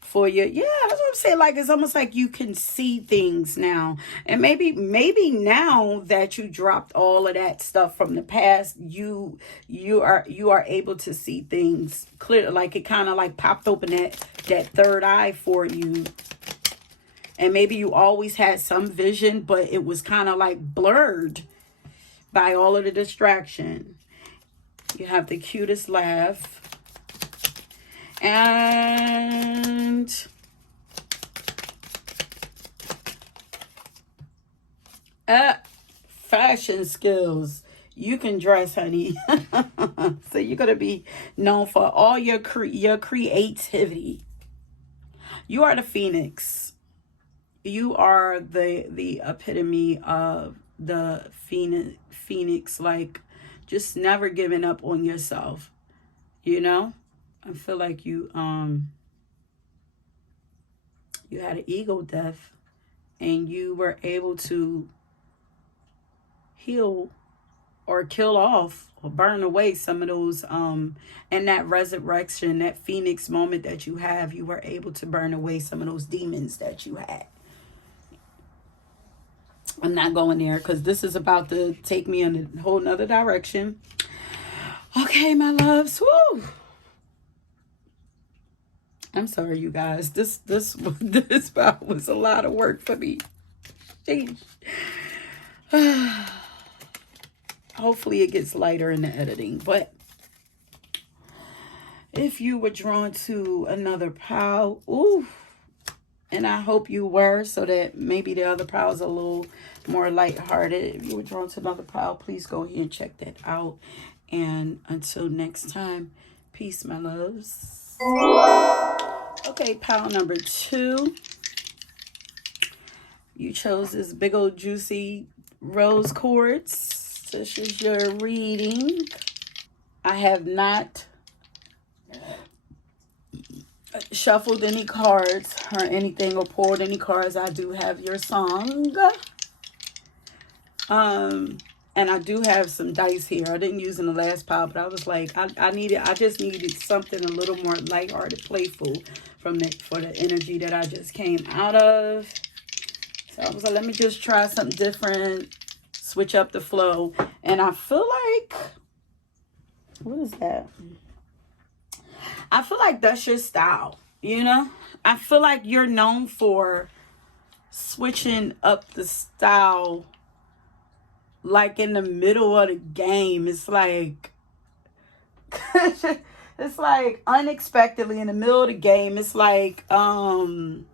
For your, yeah, that's what I'm saying. Like, it's almost like you can see things now. And maybe now that you dropped all of that stuff from the past, you are able to see things clear. Like, it kind of like popped open that third eye for you. And maybe you always had some vision, but it was kind of like blurred by all of the distraction. You have the cutest laugh. And fashion skills. You can dress, honey. So you're going to be known for all your creativity. You are the phoenix. You are the epitome of the phoenix, like just never giving up on yourself, you know? I feel like you had an ego death and you were able to heal or kill off or burn away some of those and that resurrection, that phoenix moment that you have, you were able to burn away some of those demons that you had. I'm not going there because this is about to take me in a whole nother direction. Okay, my loves. Woo! I'm sorry, you guys. This part was a lot of work for me. Sheesh. Hopefully it gets lighter in the editing. But if you were drawn to another pile, ooh, and I hope you were, so that maybe the other pile's a little more lighthearted. If you were drawn to another pile, please go ahead and check that out. And until next time, peace, my loves. Okay, pile number 2. You chose this big old juicy rose quartz. This is your reading. I have not shuffled any cards or anything or pulled any cards. I do have your song. And I do have some dice here. I didn't use in the last pile, but I was like, I just needed something a little more lighthearted, playful for the energy that I just came out of. So I was like, let me just try something different, switch up the flow. And I feel like, what is that? I feel like that's your style, you know? I feel like you're known for switching up the style, like in the middle of the game. It's like, it's like unexpectedly in the middle of the game. It's like when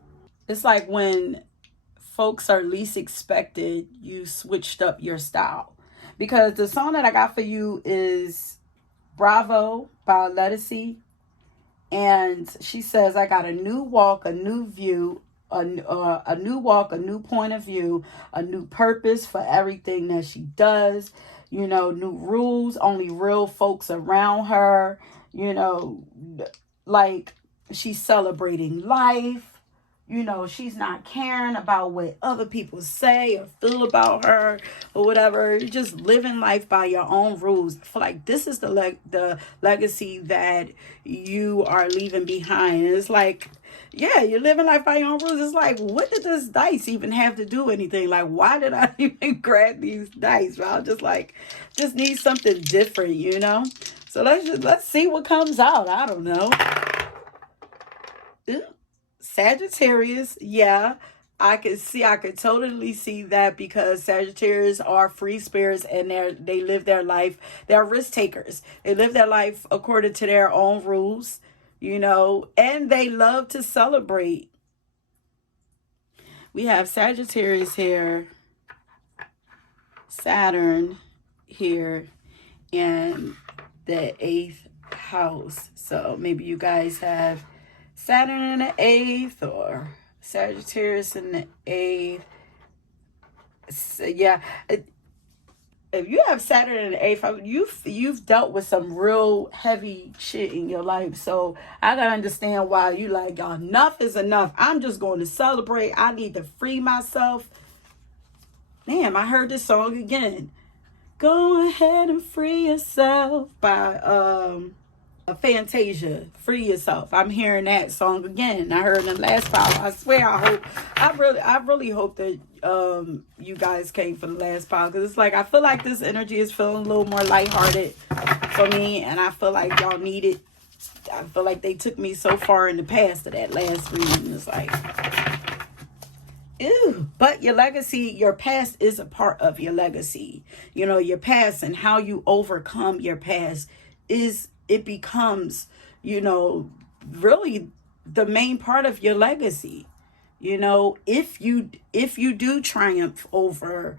folks are least expected, you switched up your style. Because the song that I got for you is Bravo by Lettucey. And she says, I got a new walk, a new view, a new walk, a new point of view, a new purpose for everything that she does. You know, new rules, only real folks around her. You know, like she's celebrating life. You know, she's not caring about what other people say or feel about her or whatever. You're just living life by your own rules. I feel like this is the legacy that you are leaving behind. It's like, yeah, you're living life by your own rules. It's like, what did this dice even have to do anything? Like, why did I even grab these dice? Well, just need something different, you know? So let's see what comes out. I don't know. Ooh. Sagittarius, yeah. I could totally see that, because Sagittarius are free spirits, and they live their life. They're risk takers. They live their life according to their own rules, and they love to celebrate. We have Sagittarius here, Saturn here, and the 8th house. So maybe you guys have Saturn in the 8th or Sagittarius in the 8th. So, yeah, if you have Saturn in the 8th, you've dealt with some real heavy shit in your life. So I gotta understand why you like, y'all, enough is enough. I'm just going to celebrate. I need to free myself. Damn, I heard this song again. Go ahead and free yourself by Fantasia. Free yourself. I'm hearing that song again. I heard it in the last pile. I swear, I really hope that you guys came for the last pile, because it's like I feel like this energy is feeling a little more lighthearted for me, and I feel like y'all need it. I feel like they took me so far in the past to that last reading. It's like, ew. But your legacy, your past is a part of your legacy. Your past and how you overcome your past it becomes, really the main part of your legacy. If you do triumph over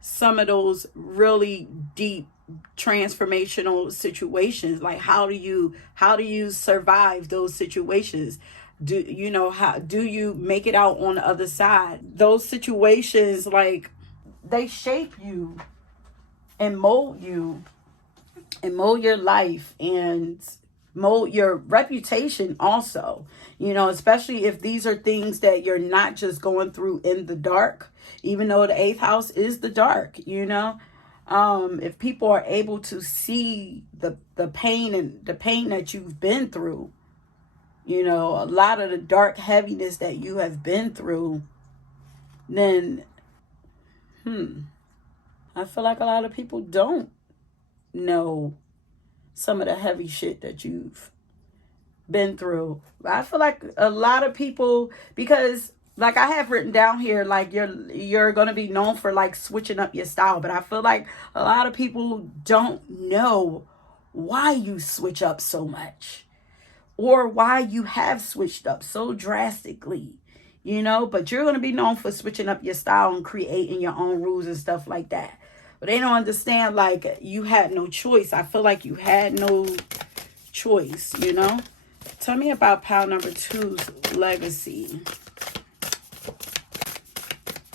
some of those really deep transformational situations, like how do you survive those situations? How do you make it out on the other side? Those situations, like, they shape you and mold you and mold your life and mold your reputation also, especially if these are things that you're not just going through in the dark, even though the 8th house is the dark. If people are able to see the pain that you've been through, a lot of the dark heaviness that you have been through, then I feel like a lot of people don't know some of the heavy shit that you've been through. I feel like a lot of people, because like I have written down here, like you're going to be known for like switching up your style, but I feel like a lot of people don't know why you switch up so much, or why you have switched up so drastically, but you're going to be known for switching up your style and creating your own rules and stuff like that. But they don't understand, like, you had no choice. I feel like you had no choice, Tell me about pile number 2's legacy.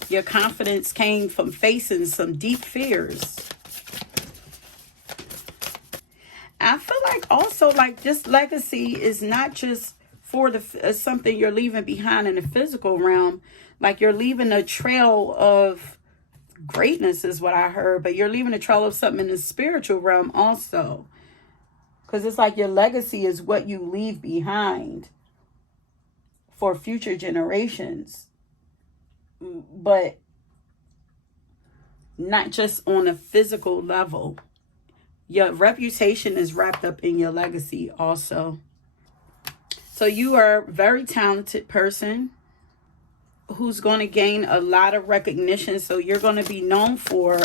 Your confidence came from facing some deep fears. I feel like also, like, this legacy is not just for something you're leaving behind in the physical realm. Like, you're leaving a trail of greatness is what I heard, but you're leaving a trail of something in the spiritual realm also. Because it's like your legacy is what you leave behind for future generations. But not just on a physical level. Your reputation is wrapped up in your legacy also. So you are a very talented person who's going to gain a lot of recognition. So you're going to be known for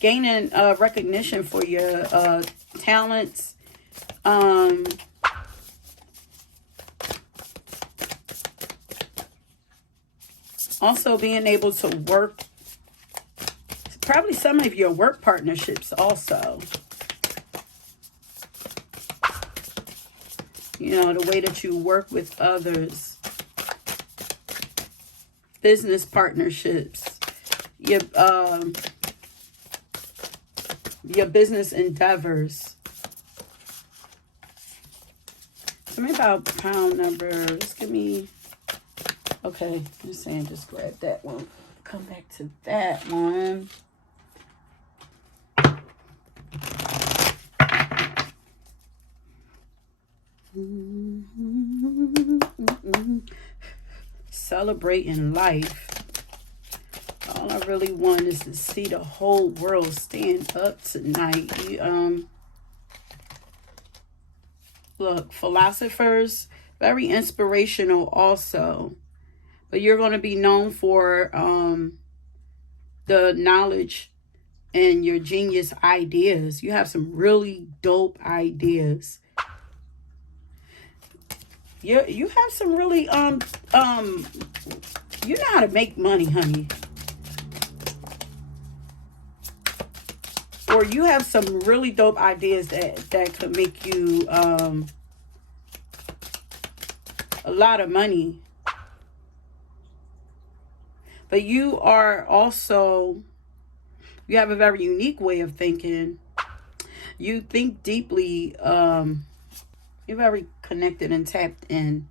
gaining recognition for your talents. Also being able to work, probably some of your work partnerships also. The way that you work with others. Business partnerships. Your business endeavors. Tell me about pound numbers. Give me... Okay, I'm saying just grab that one. Come back to that one. Celebrating life. All I really want is to see the whole world stand up tonight. Look, philosophers Very inspirational also. But you're going to be known for the knowledge and your genius ideas. You have some really dope ideas. You have some really you know how to make money, honey. Or you have some really dope ideas that could make you a lot of money. But you are also, you have a very unique way of thinking. You think deeply. You're very connected and tapped in.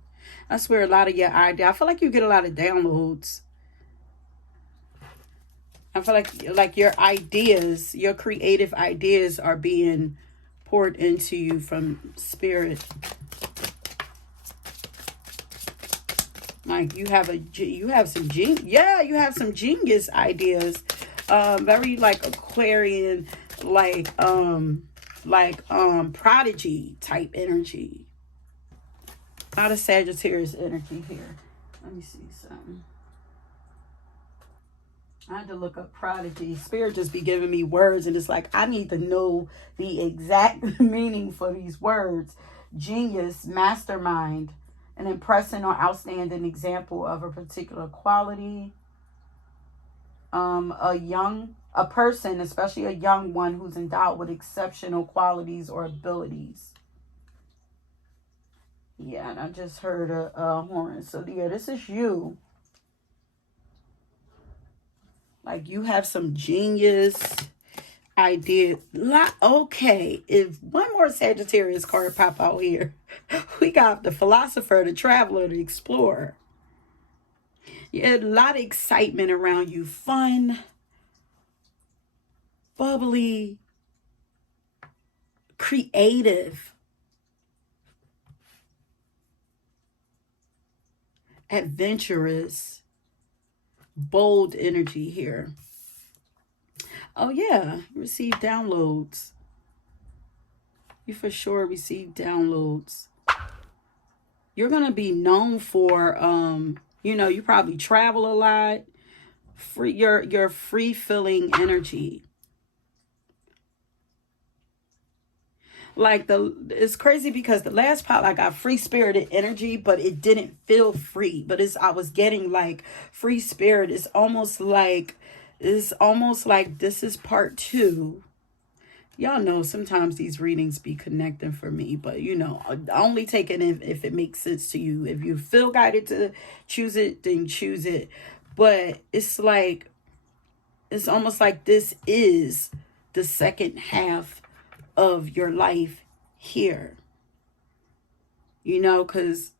That's where a lot of your idea. I feel like you get a lot of downloads. I feel like your ideas, your creative ideas are being poured into you from spirit. Like you have some you have some genius ideas. Very like Aquarian, like prodigy type energy. A lot of Sagittarius energy here. Let me see something. I had to look up prodigy. Spirit just be giving me words, and it's like I need to know the exact meaning for these words. Genius, mastermind, an impressive or outstanding example of a particular quality. A person, especially a young one, who's endowed with exceptional qualities or abilities. Yeah, and I just heard a horn. So yeah, this is you. Like you have some genius idea. Okay, if one more Sagittarius card pop out here, we got the philosopher, the traveler, the explorer. Yeah, a lot of excitement around you. Fun, bubbly, creative, adventurous, bold energy here. Oh yeah, receive downloads. You for sure receive downloads. You're gonna be known for you probably travel a lot. Your free feeling energy. Like it's crazy because the last pop I got free spirited energy, but it didn't feel free. But I was getting like free spirit. It's almost like this is part 2. Y'all know sometimes these readings be connecting for me, but only take it if it makes sense to you. If you feel guided to choose it, then choose it. But it's almost like this is the second half of your life here. Because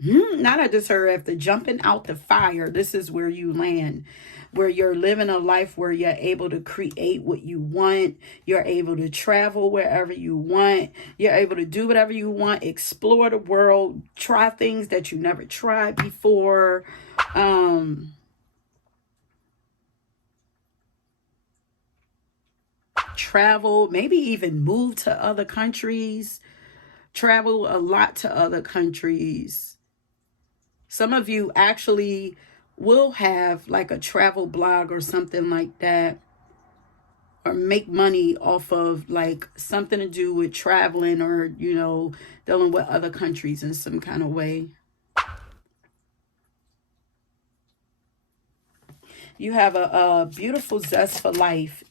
not I just heard after jumping out the fire, this is where you land, where you're living a life where you're able to create what you want. You're able to travel wherever you want. You're able to do whatever you want, explore the world, try things that you never tried before. Travel, maybe even move to other countries, travel a lot to other countries. Some of you actually will have like a travel blog or something like that, or make money off of like something to do with traveling or, dealing with other countries in some kind of way. You have a beautiful zest for life,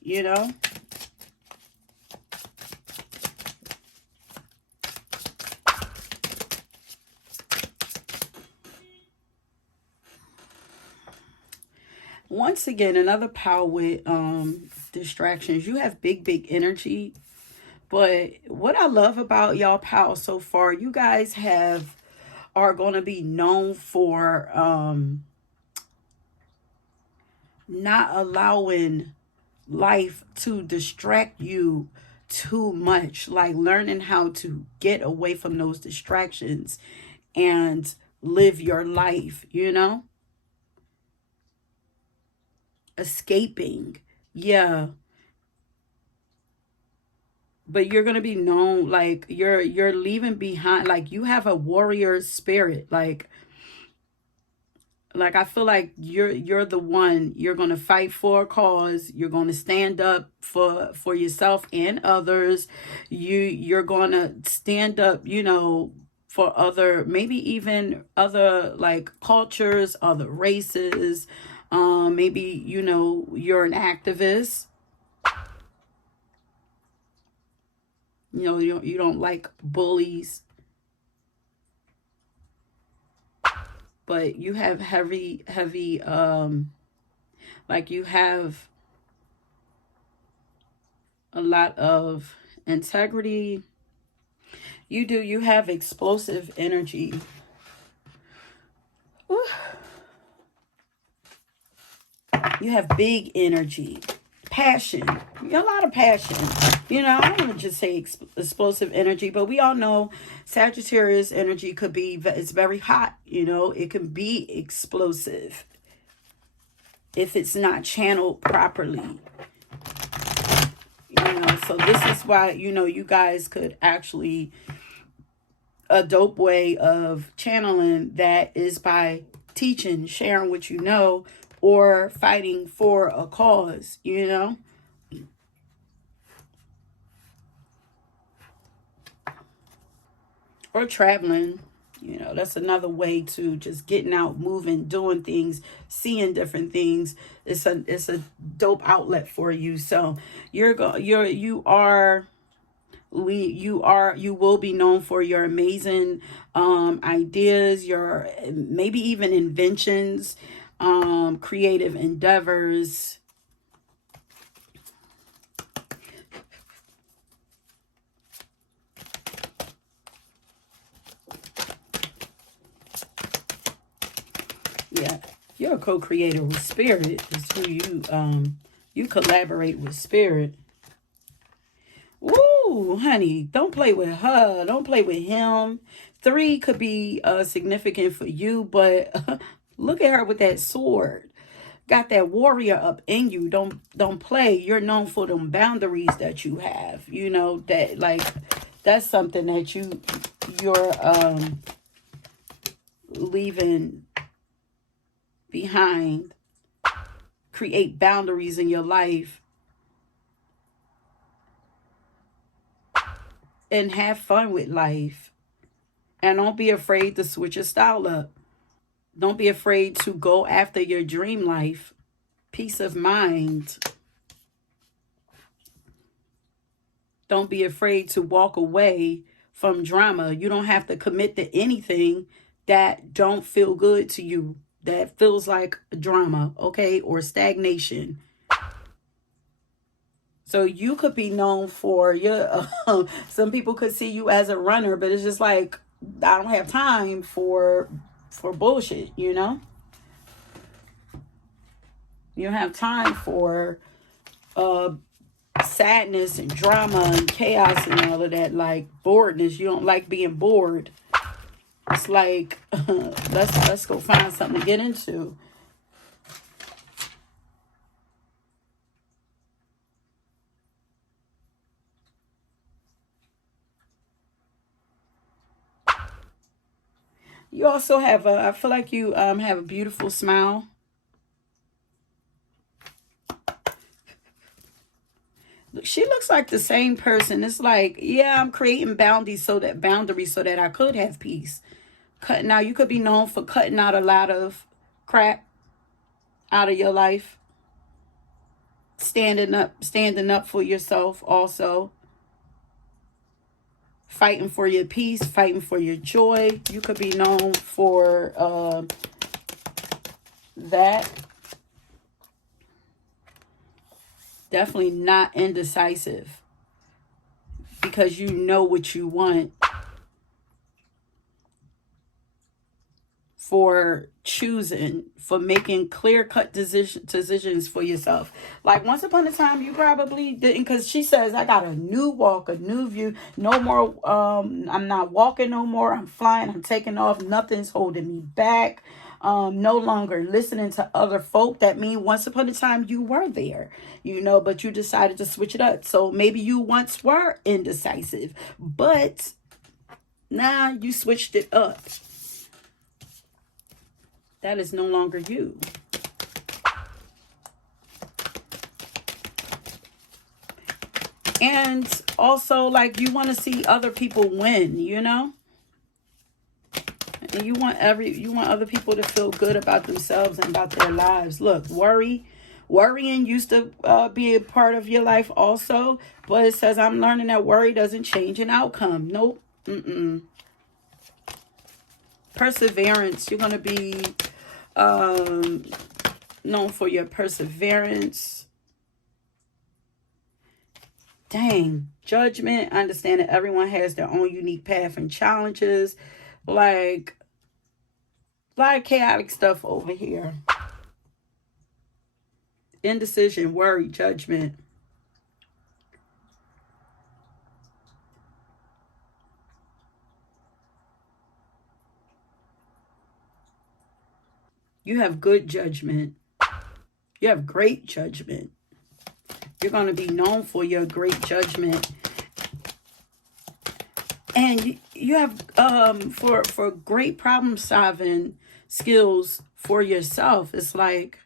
Once again, another power with distractions. You have big energy. But what I love about y'all pals so far, you guys are going to be known for not allowing life to distract you too much. Like learning how to get away from those distractions and live your life, escaping. Yeah. but you're gonna be known, like you're leaving behind, like you have a warrior spirit, like I feel like you're the one. You're going to fight for a cause. You're going to stand up for yourself and others. You're going to stand up, for other, maybe even other like cultures, other races. Maybe you're an activist. You don't like bullies, but you have heavy like you have a lot of integrity. You have explosive energy. Whew. You have big energy, passion, a lot of passion. I don't want to just say explosive energy, but we all know Sagittarius energy could be, it's very hot, it can be explosive if it's not channeled properly. So this is why, you guys could actually, a dope way of channeling that is by teaching, sharing what you know, or fighting for a cause, or traveling. That's another way to just getting out, moving, doing things, seeing different things. It's a dope outlet for you. So you will be known for your amazing ideas, your maybe even inventions, creative endeavors. Yeah, you're a co-creator with spirit. Is who you collaborate with spirit. Woo, honey, don't play with her. Don't play with him. 3 could be significant for you, but look at her with that sword. Got that warrior up in you. Don't play. You're known for them boundaries that you have. That, like, that's something that you're leaving behind. Create boundaries in your life and have fun with life. And don't be afraid to switch your style up. Don't be afraid to go after your dream life. Peace of mind. Don't be afraid to walk away from drama. You don't have to commit to anything that don't feel good to you, that feels like drama, okay, or stagnation. So you could be known for your, some people could see you as a runner, but it's just like, I don't have time for bullshit, You don't have time for sadness and drama and chaos and all of that, like boredness. You don't like being bored. It's like, let's go find something to get into. You also have I feel like you have a beautiful smile. She looks like the same person. It's like, yeah, I'm creating boundaries so that I could have peace. Cutting out, you could be known for cutting out a lot of crap out of your life. Standing up for yourself also. Fighting for your peace, fighting for your joy. You could be known for that. Definitely not indecisive, because you know what you want. For choosing, for making clear-cut decisions for yourself. Like once upon a time, you probably didn't, because she says, I got a new walk, a new view. No more, I'm not walking no more. I'm flying, I'm taking off. Nothing's holding me back. no longer listening to other folk. That means once upon a time you were there, but you decided to switch it up. So maybe you once were indecisive, but now you switched it up. That is no longer you. And also, like, you want to see other people win, and you want other people to feel good about themselves and about their lives. Look, worrying used to be a part of your life also, but it says I'm learning that worry doesn't change an outcome. Nope. Perseverance. You're going to be known for your perseverance. Dang. Judgment. Understand that everyone has their own unique path and challenges. Like, a lot of chaotic stuff over here. Indecision, worry, judgment. You have good judgment. You have great judgment. You're going to be known for your great judgment. And you have for great problem solving skills for yourself. It's like,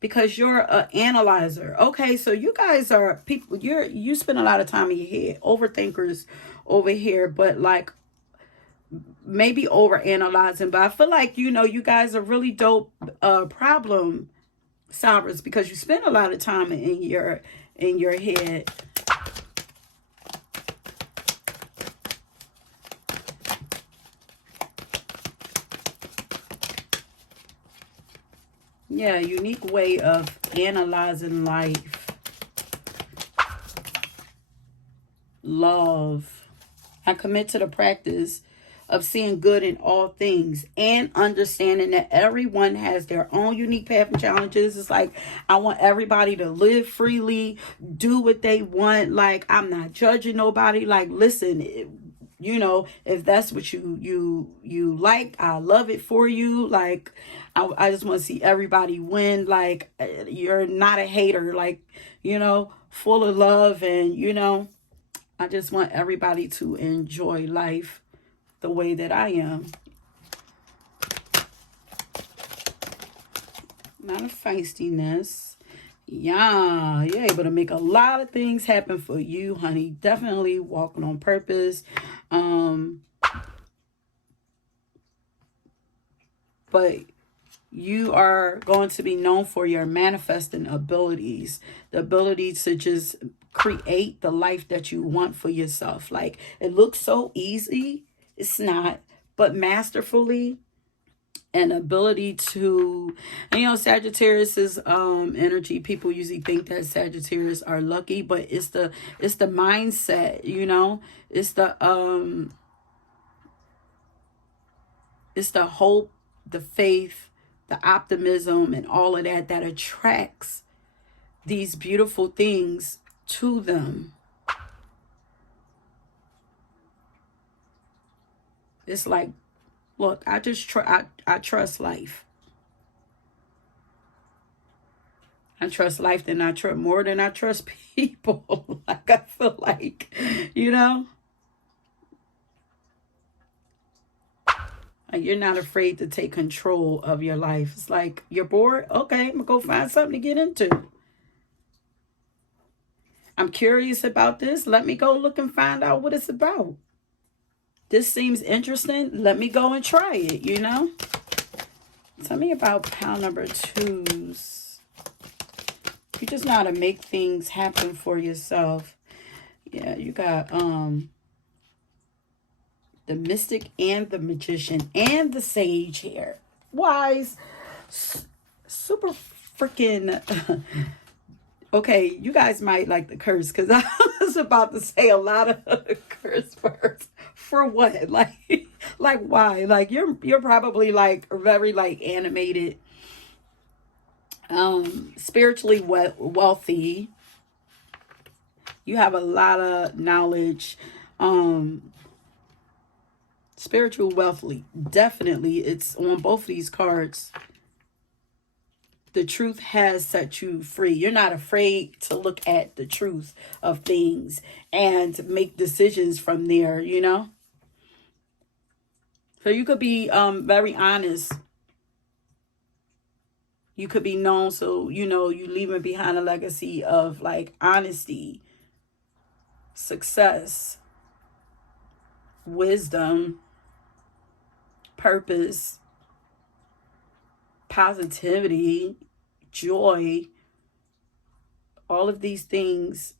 because you're an analyzer. Okay, so you guys are people, you spend a lot of time in your head. Overthinkers over here, but like maybe over analyzing. But I feel like, you guys are really dope problem solvers, because you spend a lot of time in your head. Yeah, unique way of analyzing life. Love. I commit to the practice of seeing good in all things and understanding that everyone has their own unique path and challenges. It's like, I want everybody to live freely, do what they want. Like, I'm not judging nobody. Like, listen, if that's what you like, I love it for you. Like, I just want to see everybody win. Like, you're not a hater, like, full of love. And, I just want everybody to enjoy life the way that I am. Not a feistiness. Yeah, you're able to make a lot of things happen for you, honey. Definitely walking on purpose. But you are going to be known for your manifesting abilities, the ability to just create the life that you want for yourself. Like, it looks so easy. It's not, but masterfully. An ability to, Sagittarius is energy. People usually think that Sagittarius are lucky, but it's the mindset, it's the hope, the faith, the optimism, and all of that attracts these beautiful things to them. It's like, look, I trust life. I trust life more than I trust people. Like, I feel like, like, you're not afraid to take control of your life. It's like, you're bored? Okay, I'm going to go find something to get into. I'm curious about this. Let me go look and find out what it's about. This seems interesting. Let me go and try it, Tell me about pile number 2s. You just know how to make things happen for yourself. Yeah, you got the mystic and the magician and the sage here. Wise. Super freaking... Okay, you guys might like the curse, because I was about to say a lot of curse words. For what? Like why? Like, you're probably like very like animated, spiritually wealthy. You have a lot of knowledge. Spiritual wealthy. Definitely, it's on both of these cards. The truth has set you free. You're not afraid to look at the truth of things and make decisions from there, you know? So you could be very honest. You could be known, so, you know, you leaving behind a legacy of like honesty, success, wisdom, purpose, positivity, joy, all of these things.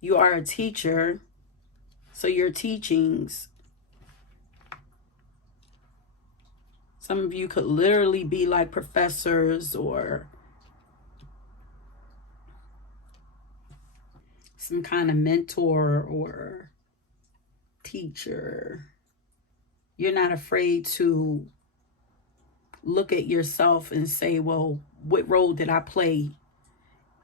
You are a teacher, so your teachings, some of you could literally be like professors or some kind of mentor or teacher. You're not afraid to look at yourself and say, well, what role did I play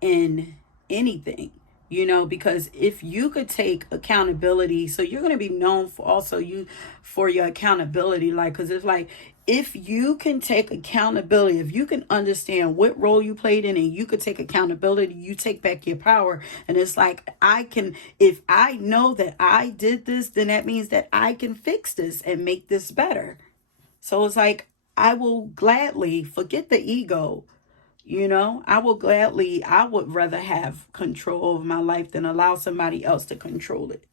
in anything? You know, because if you could take accountability, so you're going to be known for also you for your accountability. Like, because it's like, if you can take accountability, if you can understand what role you played in and you could take accountability, you take back your power. And it's like, I can, if I know that I did this, then that means that I can fix this and make this better. So it's like, I will gladly forget the ego. You know, I would rather have control of my life than allow somebody else to control it.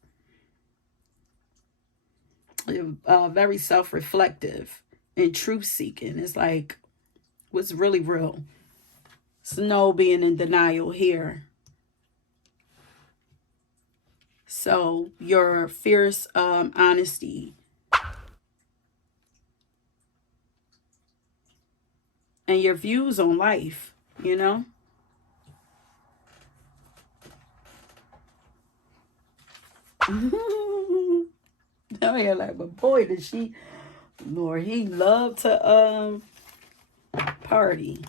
Very self-reflective and truth-seeking. It's like, what's really real? It's no being in denial here. So your fierce honesty and your views on life, you know? Oh, yeah, like, but boy, did she, Lord, he loved to party.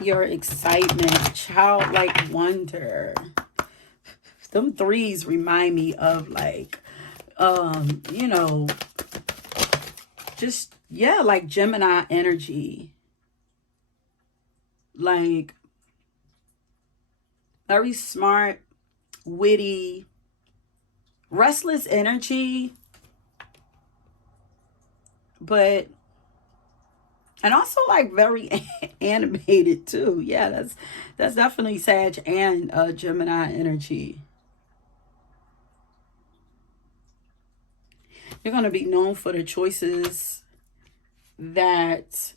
Your excitement, childlike wonder. Them threes remind me of like, you know, just, yeah, like Gemini energy. Like, very smart, witty, restless energy, but, and also like very animated too. Yeah, that's definitely Sag and Gemini energy. You're going to be known for the choices that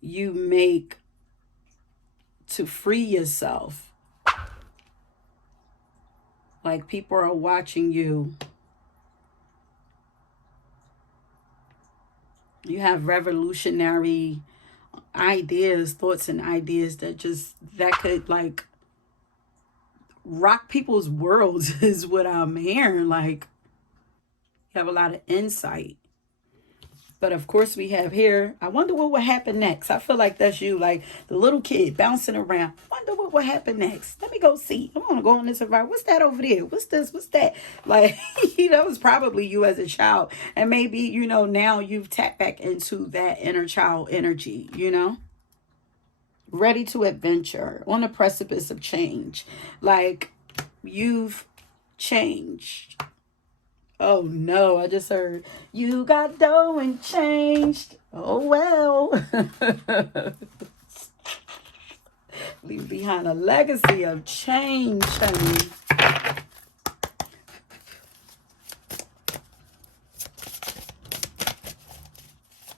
you make to free yourself. Like, people are watching you. You have revolutionary ideas, thoughts and ideas that could like rock people's worlds is what I'm hearing. Like, you have a lot of insight. But of course we have here, I wonder what will happen next. I feel like that's you, like the little kid bouncing around. Wonder what will happen next. Let me go see. I want to go on this ride. What's that over there? What's this? What's that? Like, that was probably you as a child. And maybe, you know, now you've tapped back into that inner child energy, you know? Ready to adventure, on the precipice of change. Like, you've changed. Oh no, I just heard you got dough and changed. Oh well. Leave behind a legacy of change, honey.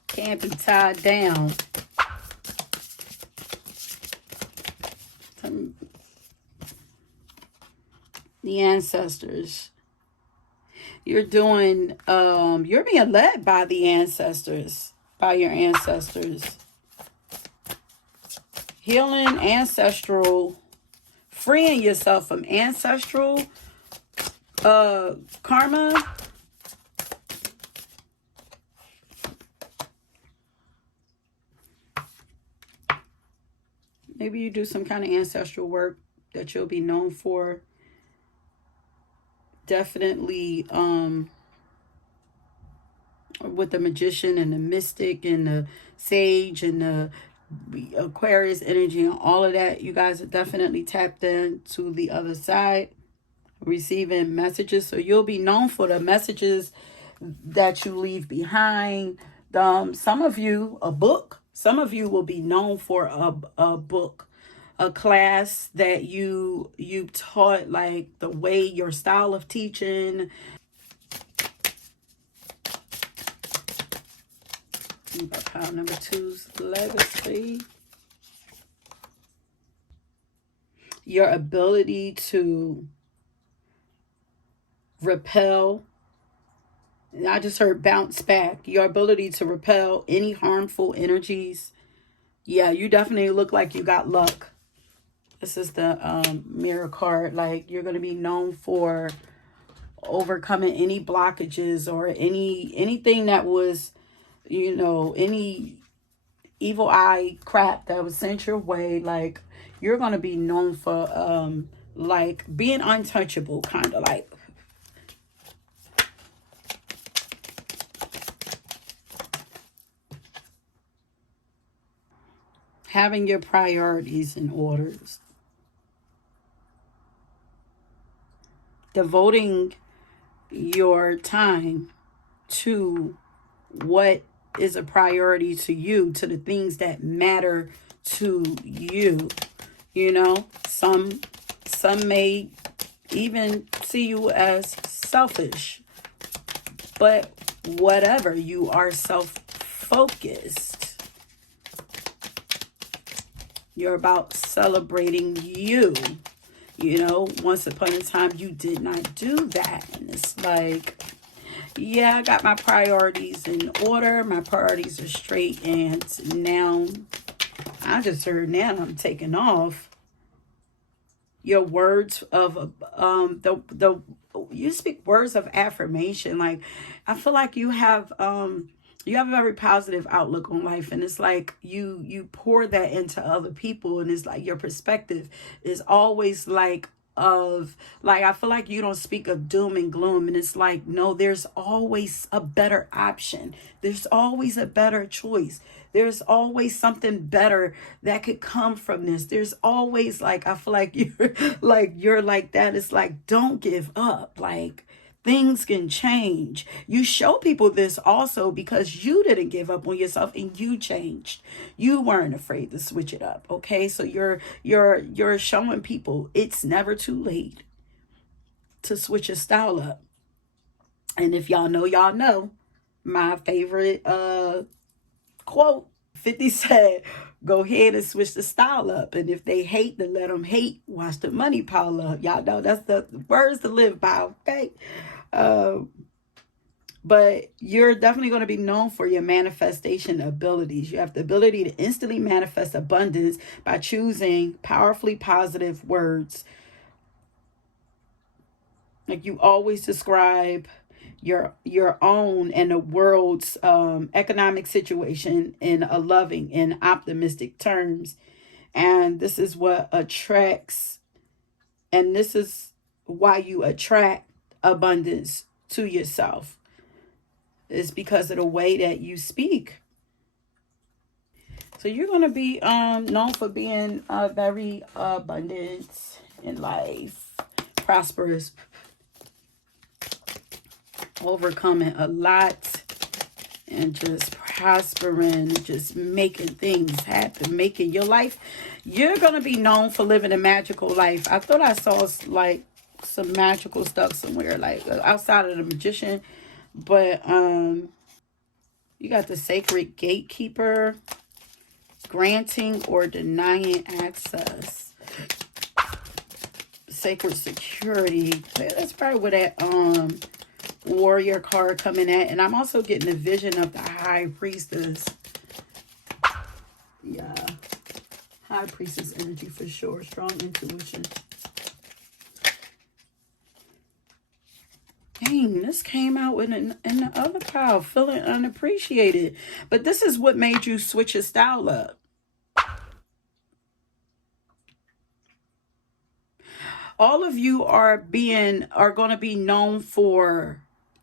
Can't be tied down. The ancestors. You're doing, you're being led by the ancestors, by your ancestors. Healing ancestral, freeing yourself from ancestral karma. Maybe you do some kind of ancestral work that you'll be known for. definitely with the magician and the mystic and the sage and the Aquarius energy and all of that, you guys are definitely tapped into the other side, receiving messages. So you'll be known for the messages that you leave behind. Some of you, a book. Some of you will be known for a book, a class that you taught, like the way your style of teaching. Pile number two's legacy. Your ability to repel. I just heard bounce back. Your ability to repel any harmful energies. Yeah, you definitely look like you got luck. This is the mirror card. Like, you're going to be known for overcoming any blockages or anything that was, you know, any evil eye crap that was sent your way. Like, you're going to be known for like being untouchable, kind of like. Having your priorities in order. Devoting your time to what is a priority to you, to the things that matter to you. You know, some may even see you as selfish, but whatever, you are self-focused. You're about celebrating you. You know, once upon a time, you did not do that. And it's like, yeah, I got my priorities in order. My priorities are straight. And now, I just heard now I'm taking off. Your words of, you speak words of affirmation. Like, I feel like you have a very positive outlook on life, and it's like you pour that into other people, and it's like your perspective is always like I feel like you don't speak of doom and gloom, and it's like, no, there's always a better option. There's always a better choice. There's always something better that could come from this. There's always, like, I feel like you're like that. It's like, don't give up. Like, things can change. You show people this also because you didn't give up on yourself and you changed. You weren't afraid to switch it up. Okay, so you're showing people it's never too late to switch your style up. And if y'all know my favorite quote. 50 said, go ahead and switch the style up. And if they hate, then let them hate. Watch the money pile up. Y'all know that's the words to live by, okay? But you're definitely going to be known for your manifestation abilities. You have the ability to instantly manifest abundance by choosing powerfully positive words. Like, you always describe your own and the world's economic situation in a loving and optimistic terms. And this is what attracts, and this is why you attract abundance to yourself. It's because of the way that you speak. So you're going to be known for being very abundant in life, prosperous, overcoming a lot, and just prospering, just making things happen, making your life. You're going to be known for living a magical life. I thought I saw like some magical stuff somewhere, like outside of the magician, but you got the sacred gatekeeper, granting or denying access, sacred security. That's probably where that warrior card coming at. And I'm also getting a vision of the high priestess. Yeah, high priestess energy for sure. Strong intuition. Dang, this came out in the other pile, feeling unappreciated. But this is what made you switch your style up. All of you are going to be known for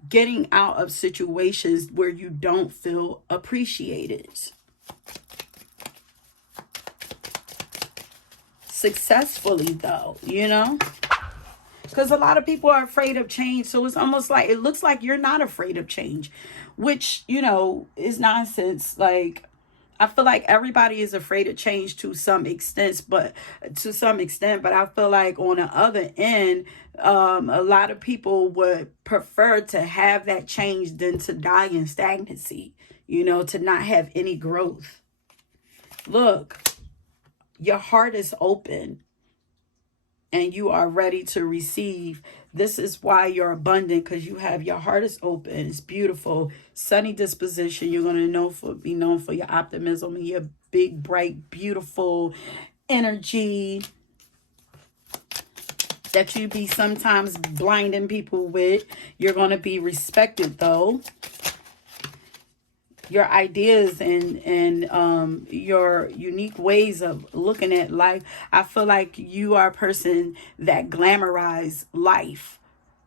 getting out of situations where you don't feel appreciated. Successfully though, you know, because a lot of people are afraid of change. So it's almost like, it looks like you're not afraid of change, which, you know, is nonsense. Like, I feel like everybody is afraid of change to some extent, but I feel like on the other end, a lot of people would prefer to have that change than to die in stagnancy, you know, to not have any growth. Look, your heart is open and you are ready to receive. This is why you're abundant, because you have, your heart is open. It's beautiful, sunny disposition. You're going to be known for your optimism and your big, bright, beautiful energy that you be sometimes blinding people with. You're going to be respected though. Your ideas and your unique ways of looking at life. I feel like you are a person that glamorize life,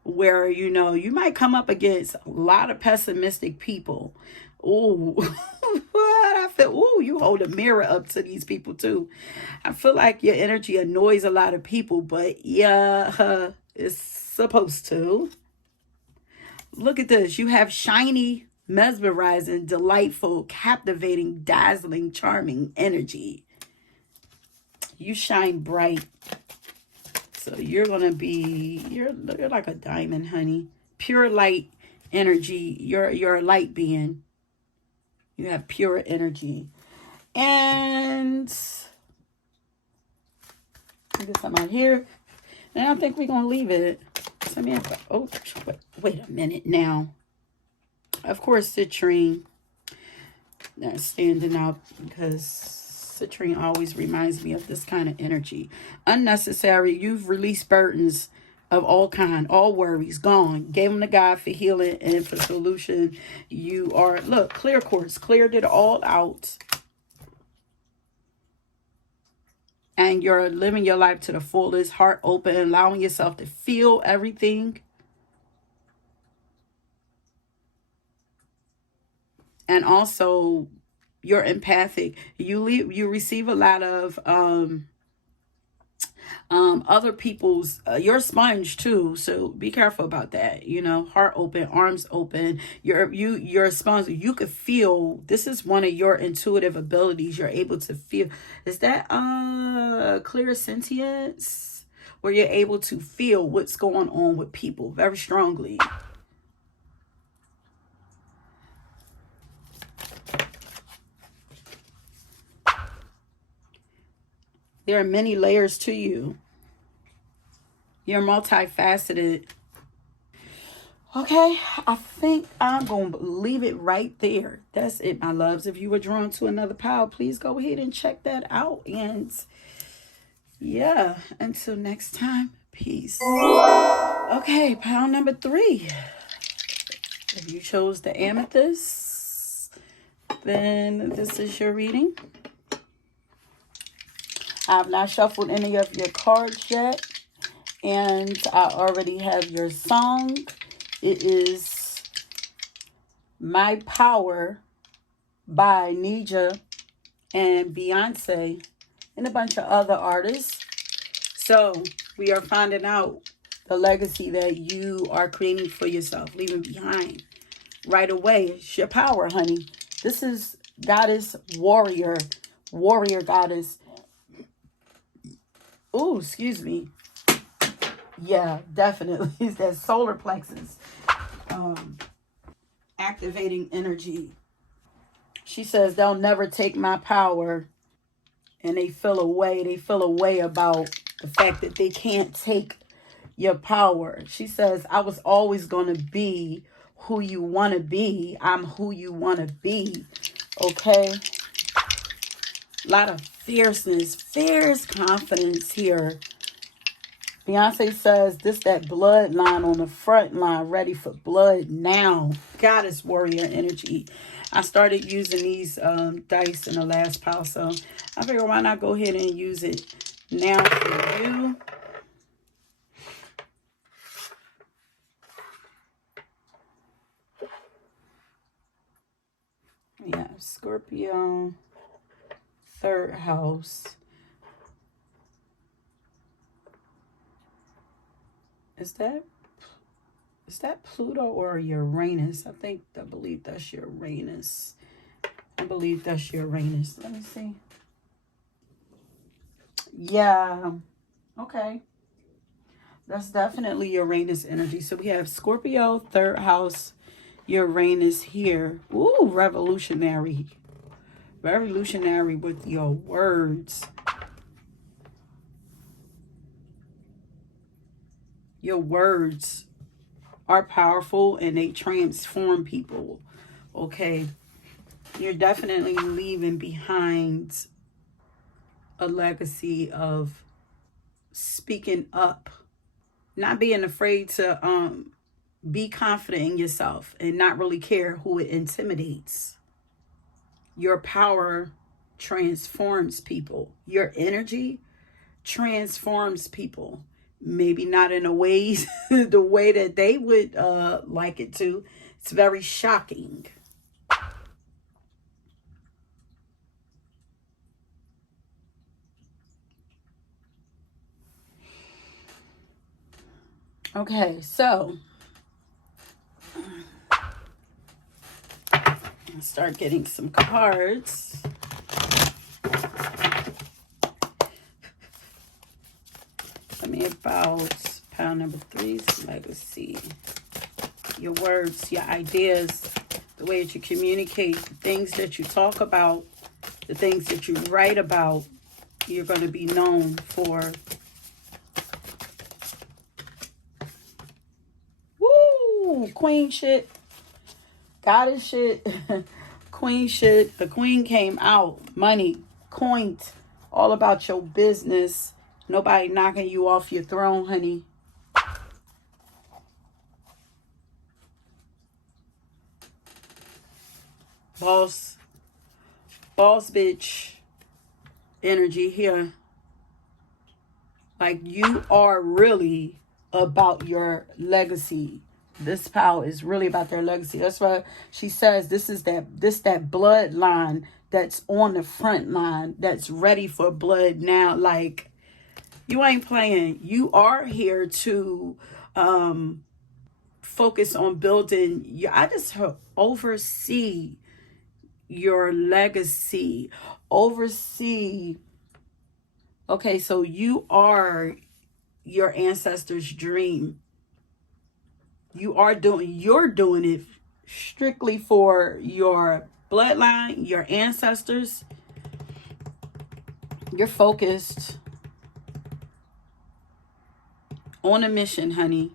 where, you know, you might come up against a lot of pessimistic people. Ooh, what I feel. Ooh, you hold a mirror up to these people too. I feel like your energy annoys a lot of people, but yeah, it's supposed to. Look at this. You have shiny, mesmerizing, delightful, captivating, dazzling, charming energy. You shine bright. So you're going to be, you're like a diamond, honey. Pure light energy. You're a light being. You have pure energy. And I guess I'm out here. And I think we're going to leave it. Oh, wait a minute now. Of course, citrine. That's standing out because citrine always reminds me of this kind of energy. Unnecessary. You've released burdens of all kind, all worries gone. Gave them to God for healing and for solution. You are, look, clear quartz, cleared it all out. And you're living your life to the fullest, heart open, allowing yourself to feel everything. And also, you're empathic. You receive a lot of other people's. You're a sponge too, so be careful about that. You know, heart open, arms open. You're a sponge. You could feel. This is one of your intuitive abilities. You're able to feel. Is that clear sentience, where you're able to feel what's going on with people very strongly. There are many layers to you. You're multifaceted. Okay, I think I'm going to leave it right there. That's it, my loves. If you were drawn to another pile, please go ahead and check that out. And yeah, until next time, peace. Okay, pile number 3. If you chose the amethyst, then this is your reading. I've not shuffled any of your cards yet, and I already have your song. It is My Power by Nija and Beyonce and a bunch of other artists. So we are finding out the legacy that you are creating for yourself, leaving behind right away. It's your power, honey. This is goddess, warrior goddess. Oh, excuse me. Yeah, definitely. It's that solar plexus activating energy. She says they'll never take my power, and they feel a way about the fact that they can't take your power. She says, I was always going to be who you want to be. I'm who you want to be. Okay? A lot of fierceness, fierce confidence here. Beyonce says, this that bloodline on the front line, ready for blood now. Goddess warrior energy. I started using these dice in the last pile, so I figure why not go ahead and use it now for you. Yeah, Scorpio, third house. Is that Pluto or Uranus? I believe that's Uranus. I believe that's Uranus. Let me see. Yeah. Okay. That's definitely Uranus energy. So we have Scorpio, third house, Uranus here. Ooh, revolutionary. Revolutionary with your words. Your words are powerful and they transform people. Okay. You're definitely leaving behind a legacy of speaking up, not being afraid to be confident in yourself and not really care who it intimidates. Your power transforms people. Your energy transforms people. Maybe not in a way the way that they would like it to. It's very shocking. Okay, so let's start getting some cards. Tell me about pile number 3's legacy. Your words, your ideas, the way that you communicate, the things that you talk about, the things that you write about, you're going to be known for. Woo! Queen shit. Goddess shit. Queen shit. The queen came out. Money. Coins. All about your business. Nobody knocking you off your throne, honey. Boss bitch energy here. Like you are really about your legacy. This power is really about their legacy. That's why she says this that bloodline that's on the front line that's ready for blood now. Like you ain't playing. You are here to focus on building your, I just oversee your legacy. Oversee. Okay, so you are your ancestors' dream. You're doing it strictly for your bloodline, your ancestors. You're focused on a mission, honey.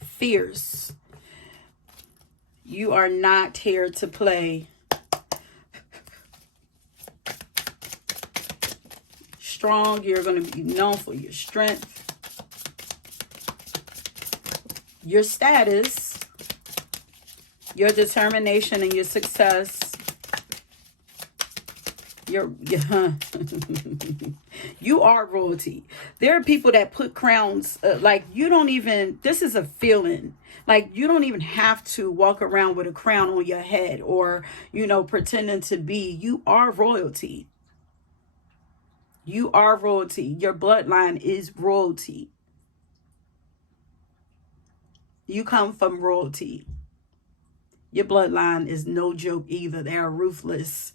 Fierce. You are not here to play. Strong. You're going to be known for your strength, your status, your determination, and your success. You are royalty. There are people that put crowns like you don't even, this is a feeling. Like you don't even have to walk around with a crown on your head or, pretending to be. You are royalty. You are royalty. Your bloodline is royalty. You come from royalty. Your bloodline is no joke either. They are ruthless.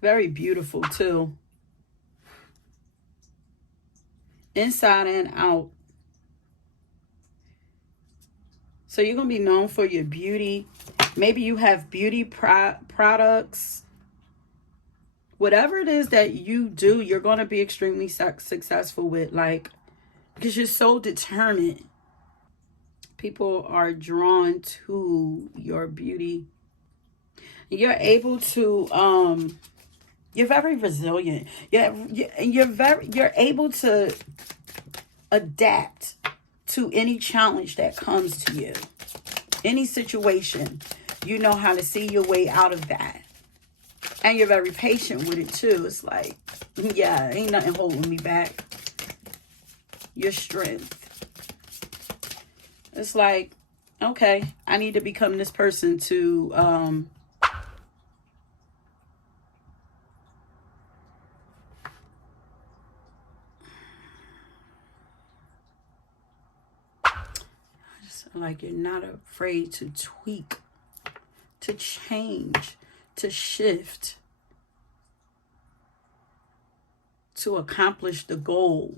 Very beautiful too. Inside and out. So you're going to be known for your beauty. Maybe you have beauty products. Whatever it is that you do, you're going to be extremely successful with. Like, because you're so determined. People are drawn to your beauty. You're able to, you're very resilient. You're able to adapt to any challenge that comes to you. Any situation. you know how to see your way out of that. And you're very patient with it too. It's like, yeah, ain't nothing holding me back. Your strength. It's like, okay, I need to become this person to I just feel like you're not afraid to tweak, to change, to shift, to accomplish the goal.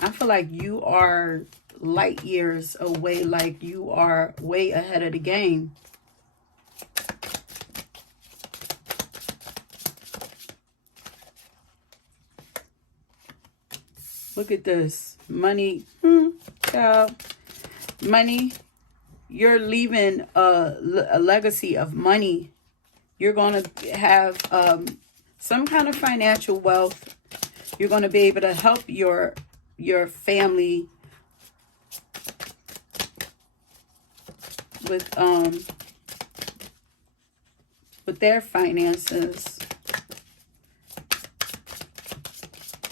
I feel like you are light years away, like you are way ahead of the game. Look at this. Money. Child. Money. You're leaving a legacy of money. You're going to have some kind of financial wealth. You're going to be able to help your family with their finances.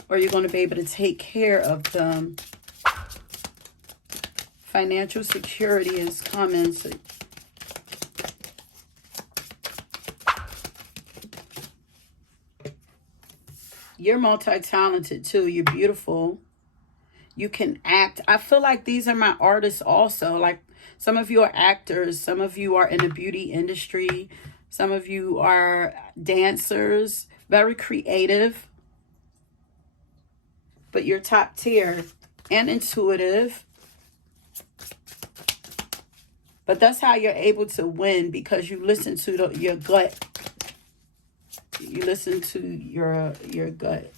Or you're going to be able to take care of them. Financial security is coming. So you're multi-talented too. You're beautiful. You can act. I feel like these are my artists also. Like some of you are actors. Some of you are in the beauty industry. Some of you are dancers. Very creative. But you're top tier and intuitive. But that's how you're able to win, because you listen to your gut. You listen to your gut.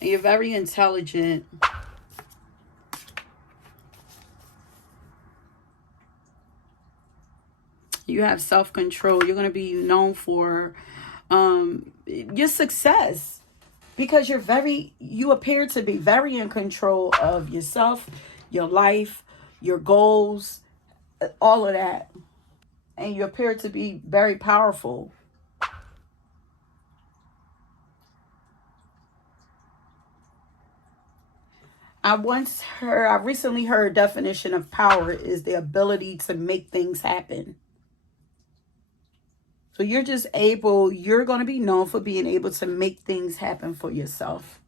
And you're very intelligent. You have self-control. You're going to be known for your success. Because you appear to be very in control of yourself, your life, your goals, all of that. And you appear to be very powerful. I recently heard a definition of power is the ability to make things happen. So you're going to be known for being able to make things happen for yourself.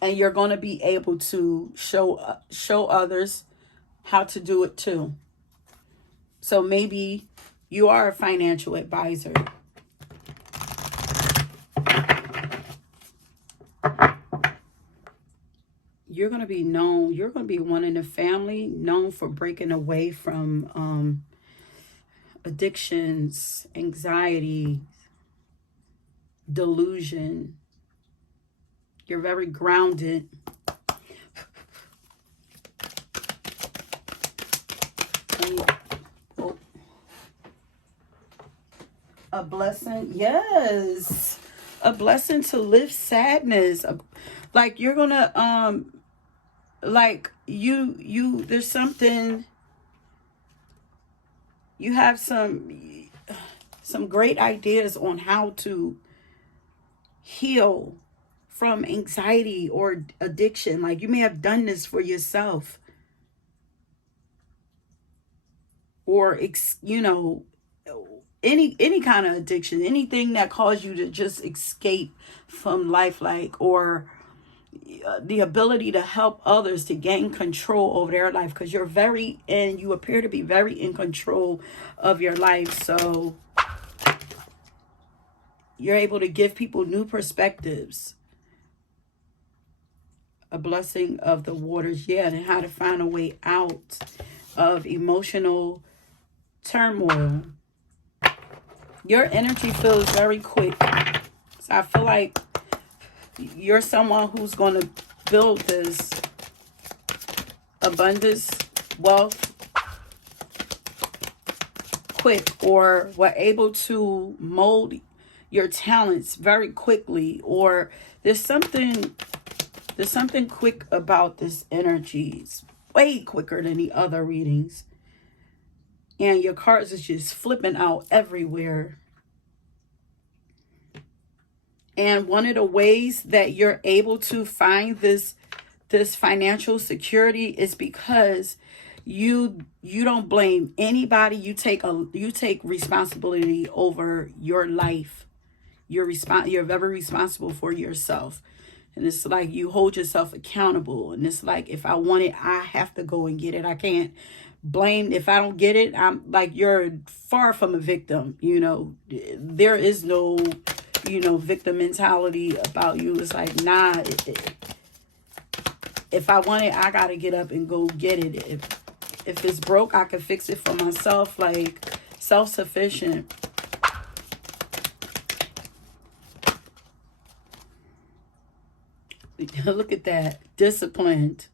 And you're going to be able to show others how to do it too. So maybe you are a financial advisor. You're going to be known. You're going to be one in the family known for breaking away from addictions, anxiety, delusion. You're very grounded. A blessing, yes. A blessing to lift sadness. Like you're gonna like there's something. You have some great ideas on how to heal from anxiety or addiction. Like you may have done this for yourself, or any kind of addiction, anything that caused you to just escape from life, like, or the ability to help others to gain control over their life, because you appear to be very in control of your life. So you're able to give people new perspectives. A blessing of the waters, yeah, and how to find a way out of emotional turmoil. Your energy feels very quick. So I feel like you're someone who's going to build this abundance, wealth, quick, or were able to mold your talents very quickly. Or there's something There's something quick about this energy. It's way quicker than the other readings. And your cards is just flipping out everywhere. And one of the ways that you're able to find this financial security is because you don't blame anybody. You take responsibility over your life. You're very responsible for yourself. And it's like you hold yourself accountable. And it's like, if I want it, I have to go and get it. I can't blame. If I don't get it, I'm like, you're far from a victim. You know, there is no, victim mentality about you. It's like, nah, if I want it, I got to get up and go get it. If it's broke, I can fix it for myself. Like, self-sufficient. Look at that. Disciplined.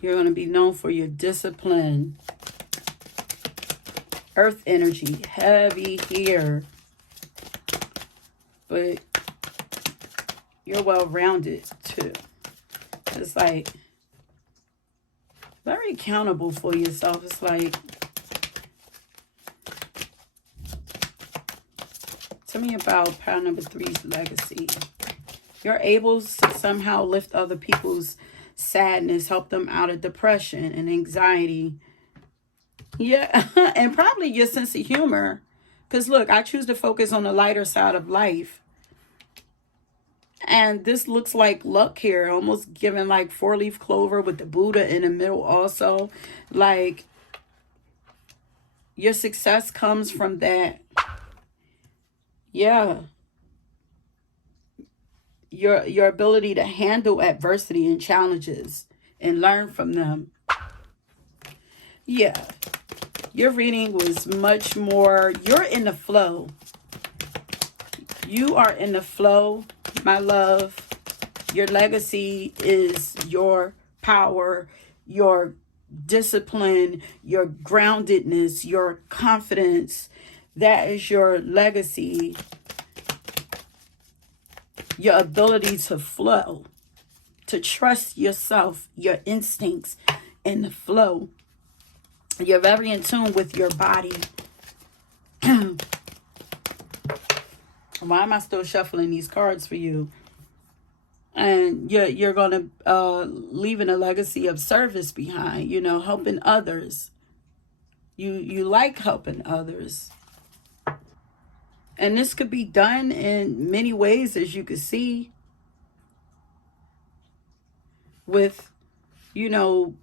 You're going to be known for your discipline. Earth energy. Heavy here. But you're well-rounded, too. It's like very accountable for yourself. It's like, tell me about pile number 3's legacy. You're able to somehow lift other people's sadness, help them out of depression and anxiety. Yeah, and probably your sense of humor. Because look, I choose to focus on the lighter side of life. And this looks like luck here, almost giving like 4-leaf clover with the Buddha in the middle also. Like, your success comes from that. Yeah. Your ability to handle adversity and challenges and learn from them. Yeah. Your reading was much more, you're in the flow. You are in the flow, my love. Your legacy is your power, your discipline, your groundedness, your confidence. That is your legacy. Your ability to flow, to trust yourself, your instincts, and the flow. You're very in tune with your body. Why am I still shuffling these cards for you? And you're going to leaving a legacy of service behind, helping others. You like helping others. And this could be done in many ways, as you can see. With, in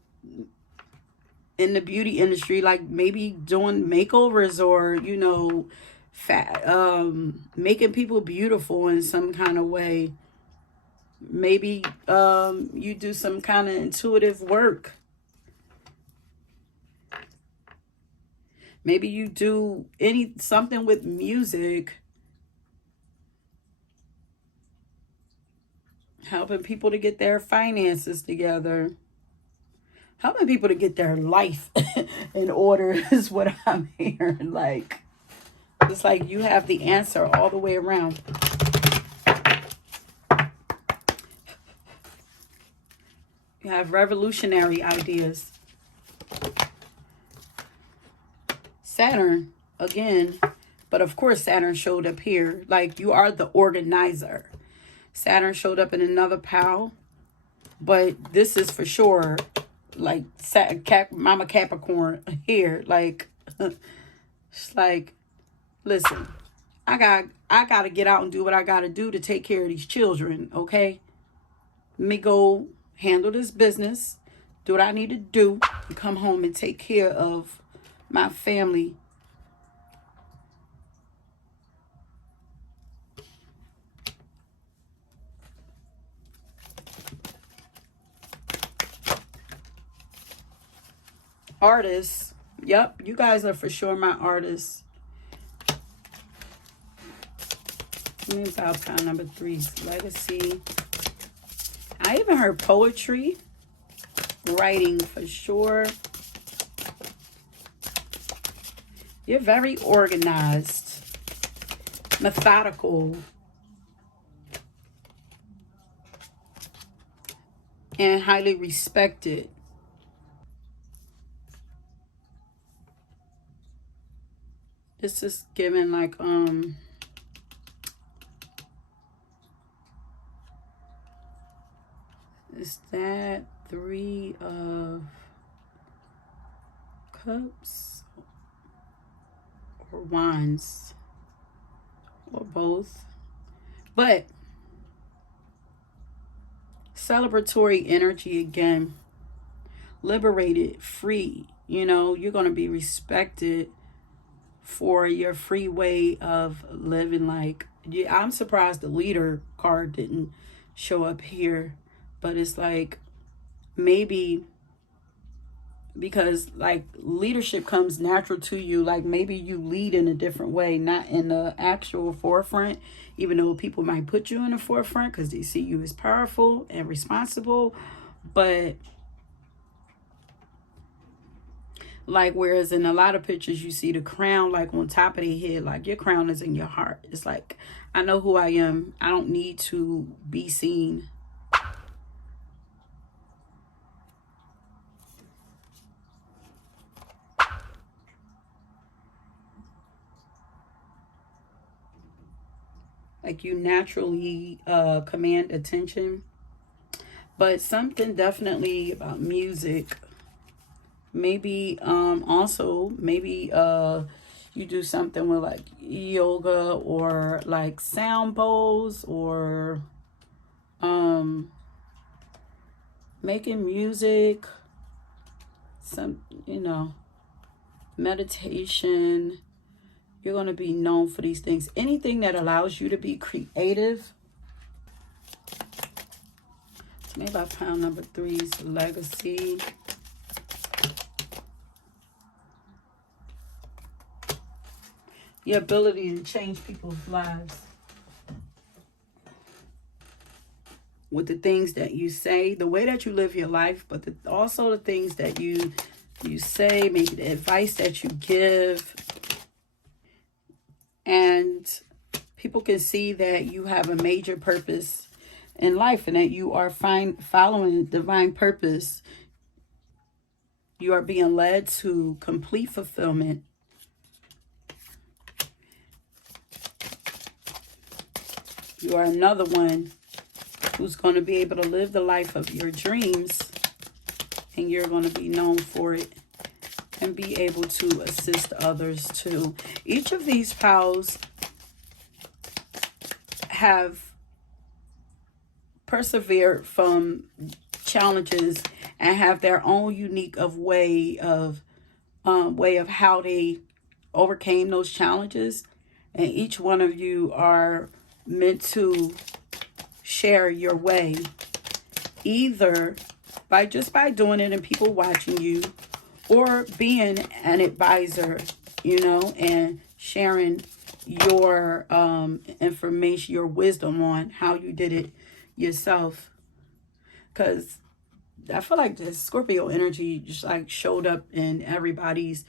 the beauty industry, like maybe doing makeovers or, making people beautiful in some kind of way. Maybe you do some kind of intuitive work. Maybe you do something with music. Helping people to get their finances together. Helping people to get their life in order is what I'm hearing. Like, it's like you have the answer all the way around. You have revolutionary ideas. Saturn, again, but of course Saturn showed up here. Like, you are the organizer. Saturn showed up in another pile, but this is for sure, like, Mama Capricorn here. Like, it's like, listen, I got to get out and do what I got to do to take care of these children, okay? Let me go handle this business, do what I need to do, and come home and take care of my family. Artists. Yep, you guys are for sure my artists. Let me about pile number 3's legacy. I even heard poetry, writing for sure. You're very organized, methodical. and highly respected. This is given like, is that 3 of Cups or Wands or both? But celebratory energy again, liberated, free. You know, you're going to be respected for your free way of living. Like, yeah, I'm surprised the leader card didn't show up here, but it's like maybe because like leadership comes natural to you, like maybe you lead in a different way, not in the actual forefront, even though people might put you in the forefront because they see you as powerful and responsible. But like, whereas in a lot of pictures you see the crown like on top of their head, like your crown is in your heart. It's like, I know who I am, I don't need to be seen. Like you naturally command attention. But something definitely about music. Maybe also maybe you do something with like yoga or like sound bowls, or making music, some, you know, meditation. You're going to be known for these things. Anything that allows you to be creative. Maybe I found number 3's legacy. Your ability to change people's lives with the things that you say, the way that you live your life, but also the things that you say, maybe the advice that you give. And people can see that you have a major purpose in life and that you are following divine purpose. You are being led to complete fulfillment. You are another one who's going to be able to live the life of your dreams, and you're going to be known for it and be able to assist others too. Each of these pals have persevered from challenges and have their own unique way of how they overcame those challenges. And each one of you are meant to share your way, either by doing it and people watching you, or being an advisor, you know, and sharing your information, your wisdom on how you did it yourself. Because I feel like the Scorpio energy just like showed up in everybody's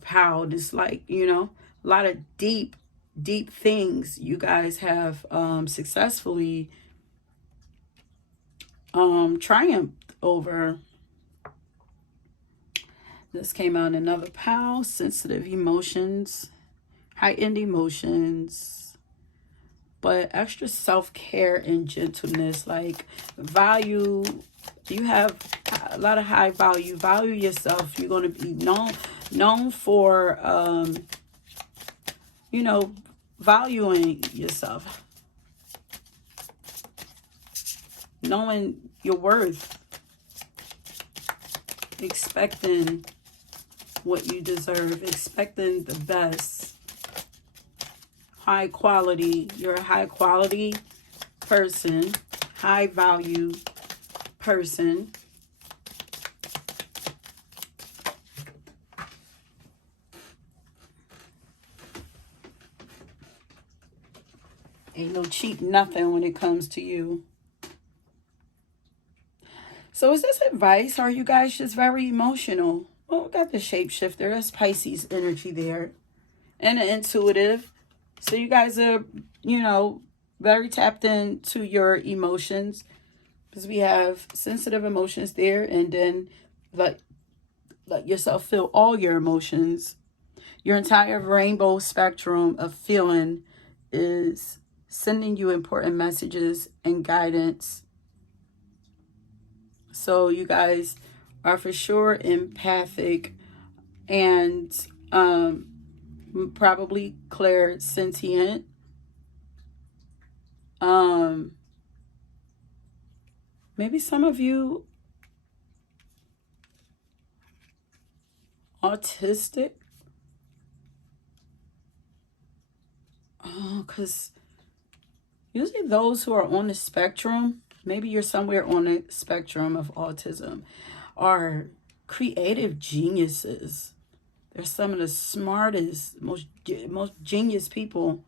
power. It's like, you know, a lot of deep things you guys have successfully triumphed over. This came out in another pile. Sensitive emotions, heightened emotions, but extra self-care and gentleness. Like value, you have a lot of high value. Value yourself. You're going to be known for you know, valuing yourself, knowing your worth, expecting what you deserve, expecting the best, high quality. You're a high quality person, high value person. Ain't no cheap nothing when it comes to you. So is this advice? Are you guys just very emotional? Well, we got the shapeshifter. That's Pisces energy there. And the intuitive. So you guys are, you know, very tapped into your emotions. because we have sensitive emotions there, and then let yourself feel all your emotions. Your entire rainbow spectrum of feeling is sending you important messages and guidance. So you guys are for sure empathic and probably clairsentient. Maybe some of you autistic. Oh, because usually those who are on the spectrum, maybe you're somewhere on the spectrum of autism, are creative geniuses. They're some of the smartest, most genius people.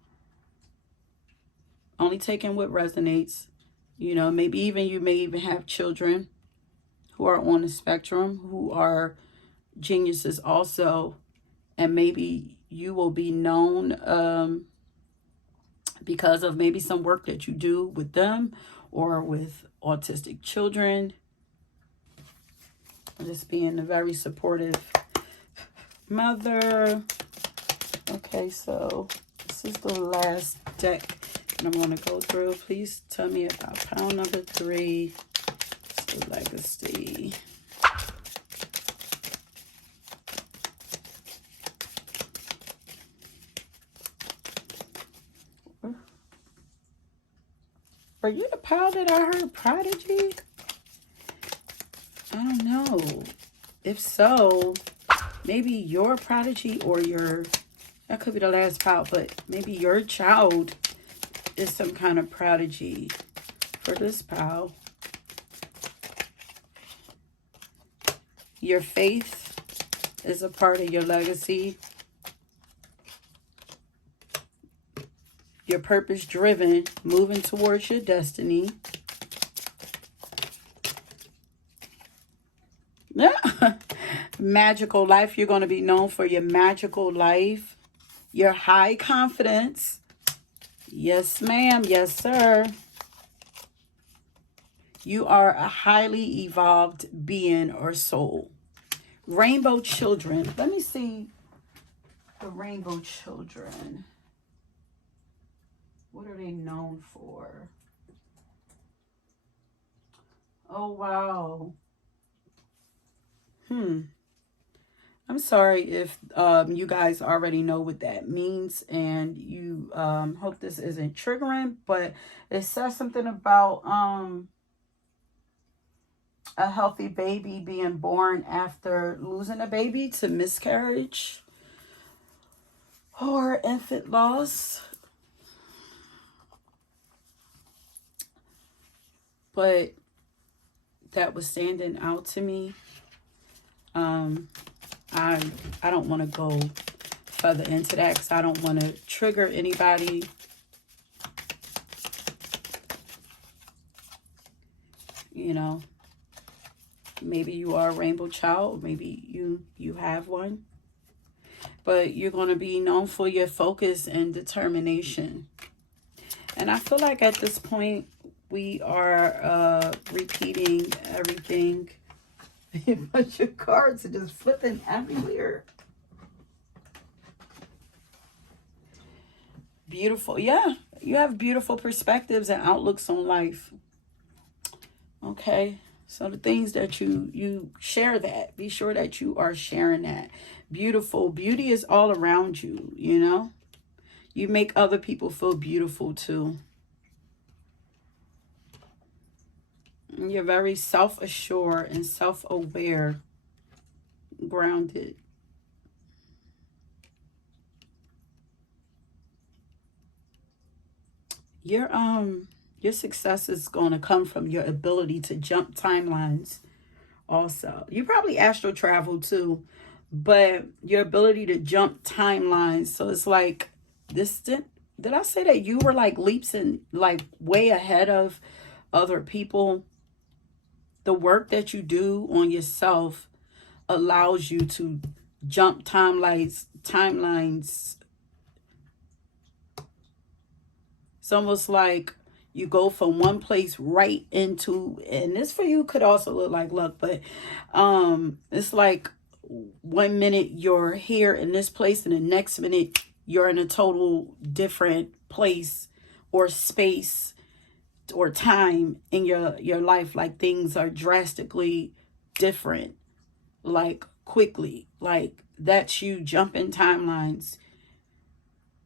Only taking what resonates. You know, maybe even you may even have children who are on the spectrum who are geniuses also, and maybe you will be known because of maybe some work that you do with them or with autistic children. Just being a very supportive mother. Okay, so this is the last deck that I'm going to go through. Please tell me about pile number 3. So legacy. Are you the pile that I heard prodigy? I don't know. If so, maybe your prodigy or that could be the last pile, but maybe your child is some kind of prodigy for this pile. Your faith is a part of your legacy. You're purpose driven, moving towards your destiny. Magical life. You're going to be known for your magical life. Your high confidence. Yes, ma'am. Yes, sir. You are a highly evolved being or soul. Rainbow children. Let me see the rainbow children. What are they known for? Oh, wow. I'm sorry if you guys already know what that means, and you hope this isn't triggering, but it says something about a healthy baby being born after losing a baby to miscarriage or infant loss. But that was standing out to me. I don't want to go further into that because I don't want to trigger anybody. You know, maybe you are a rainbow child, maybe you have one, but you're going to be known for your focus and determination. And I feel like at this point we are repeating everything. A bunch of cards are just flipping everywhere. Beautiful. Yeah, you have beautiful perspectives and outlooks on life. Okay, so the things that you share, that be sure that you are sharing that. Beautiful. Beauty is all around you, you know. You make other people feel beautiful too. You're very self-assured and self-aware, grounded. Your success is going to come from your ability to jump timelines also. You probably astral travel too, but your ability to jump timelines. So it's like this, did I say that you were like leaps and like way ahead of other people? The work that you do on yourself allows you to jump timelines. It's almost like You go from one place right into, and this for you could also look like luck, but it's like 1 minute you're here in this place and the next minute you're in a total different place or space or time in your life. Like things are drastically different, like quickly. Like that's you jumping timelines.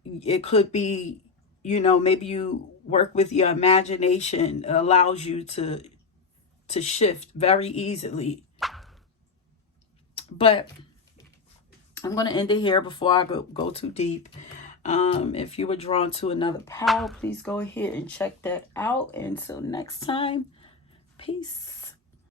It could be, you know, maybe you work with your imagination. It allows you to shift very easily. But I'm going to end it here before I go too deep. If you were drawn to another pal, please go ahead and check that out. Until next time, peace.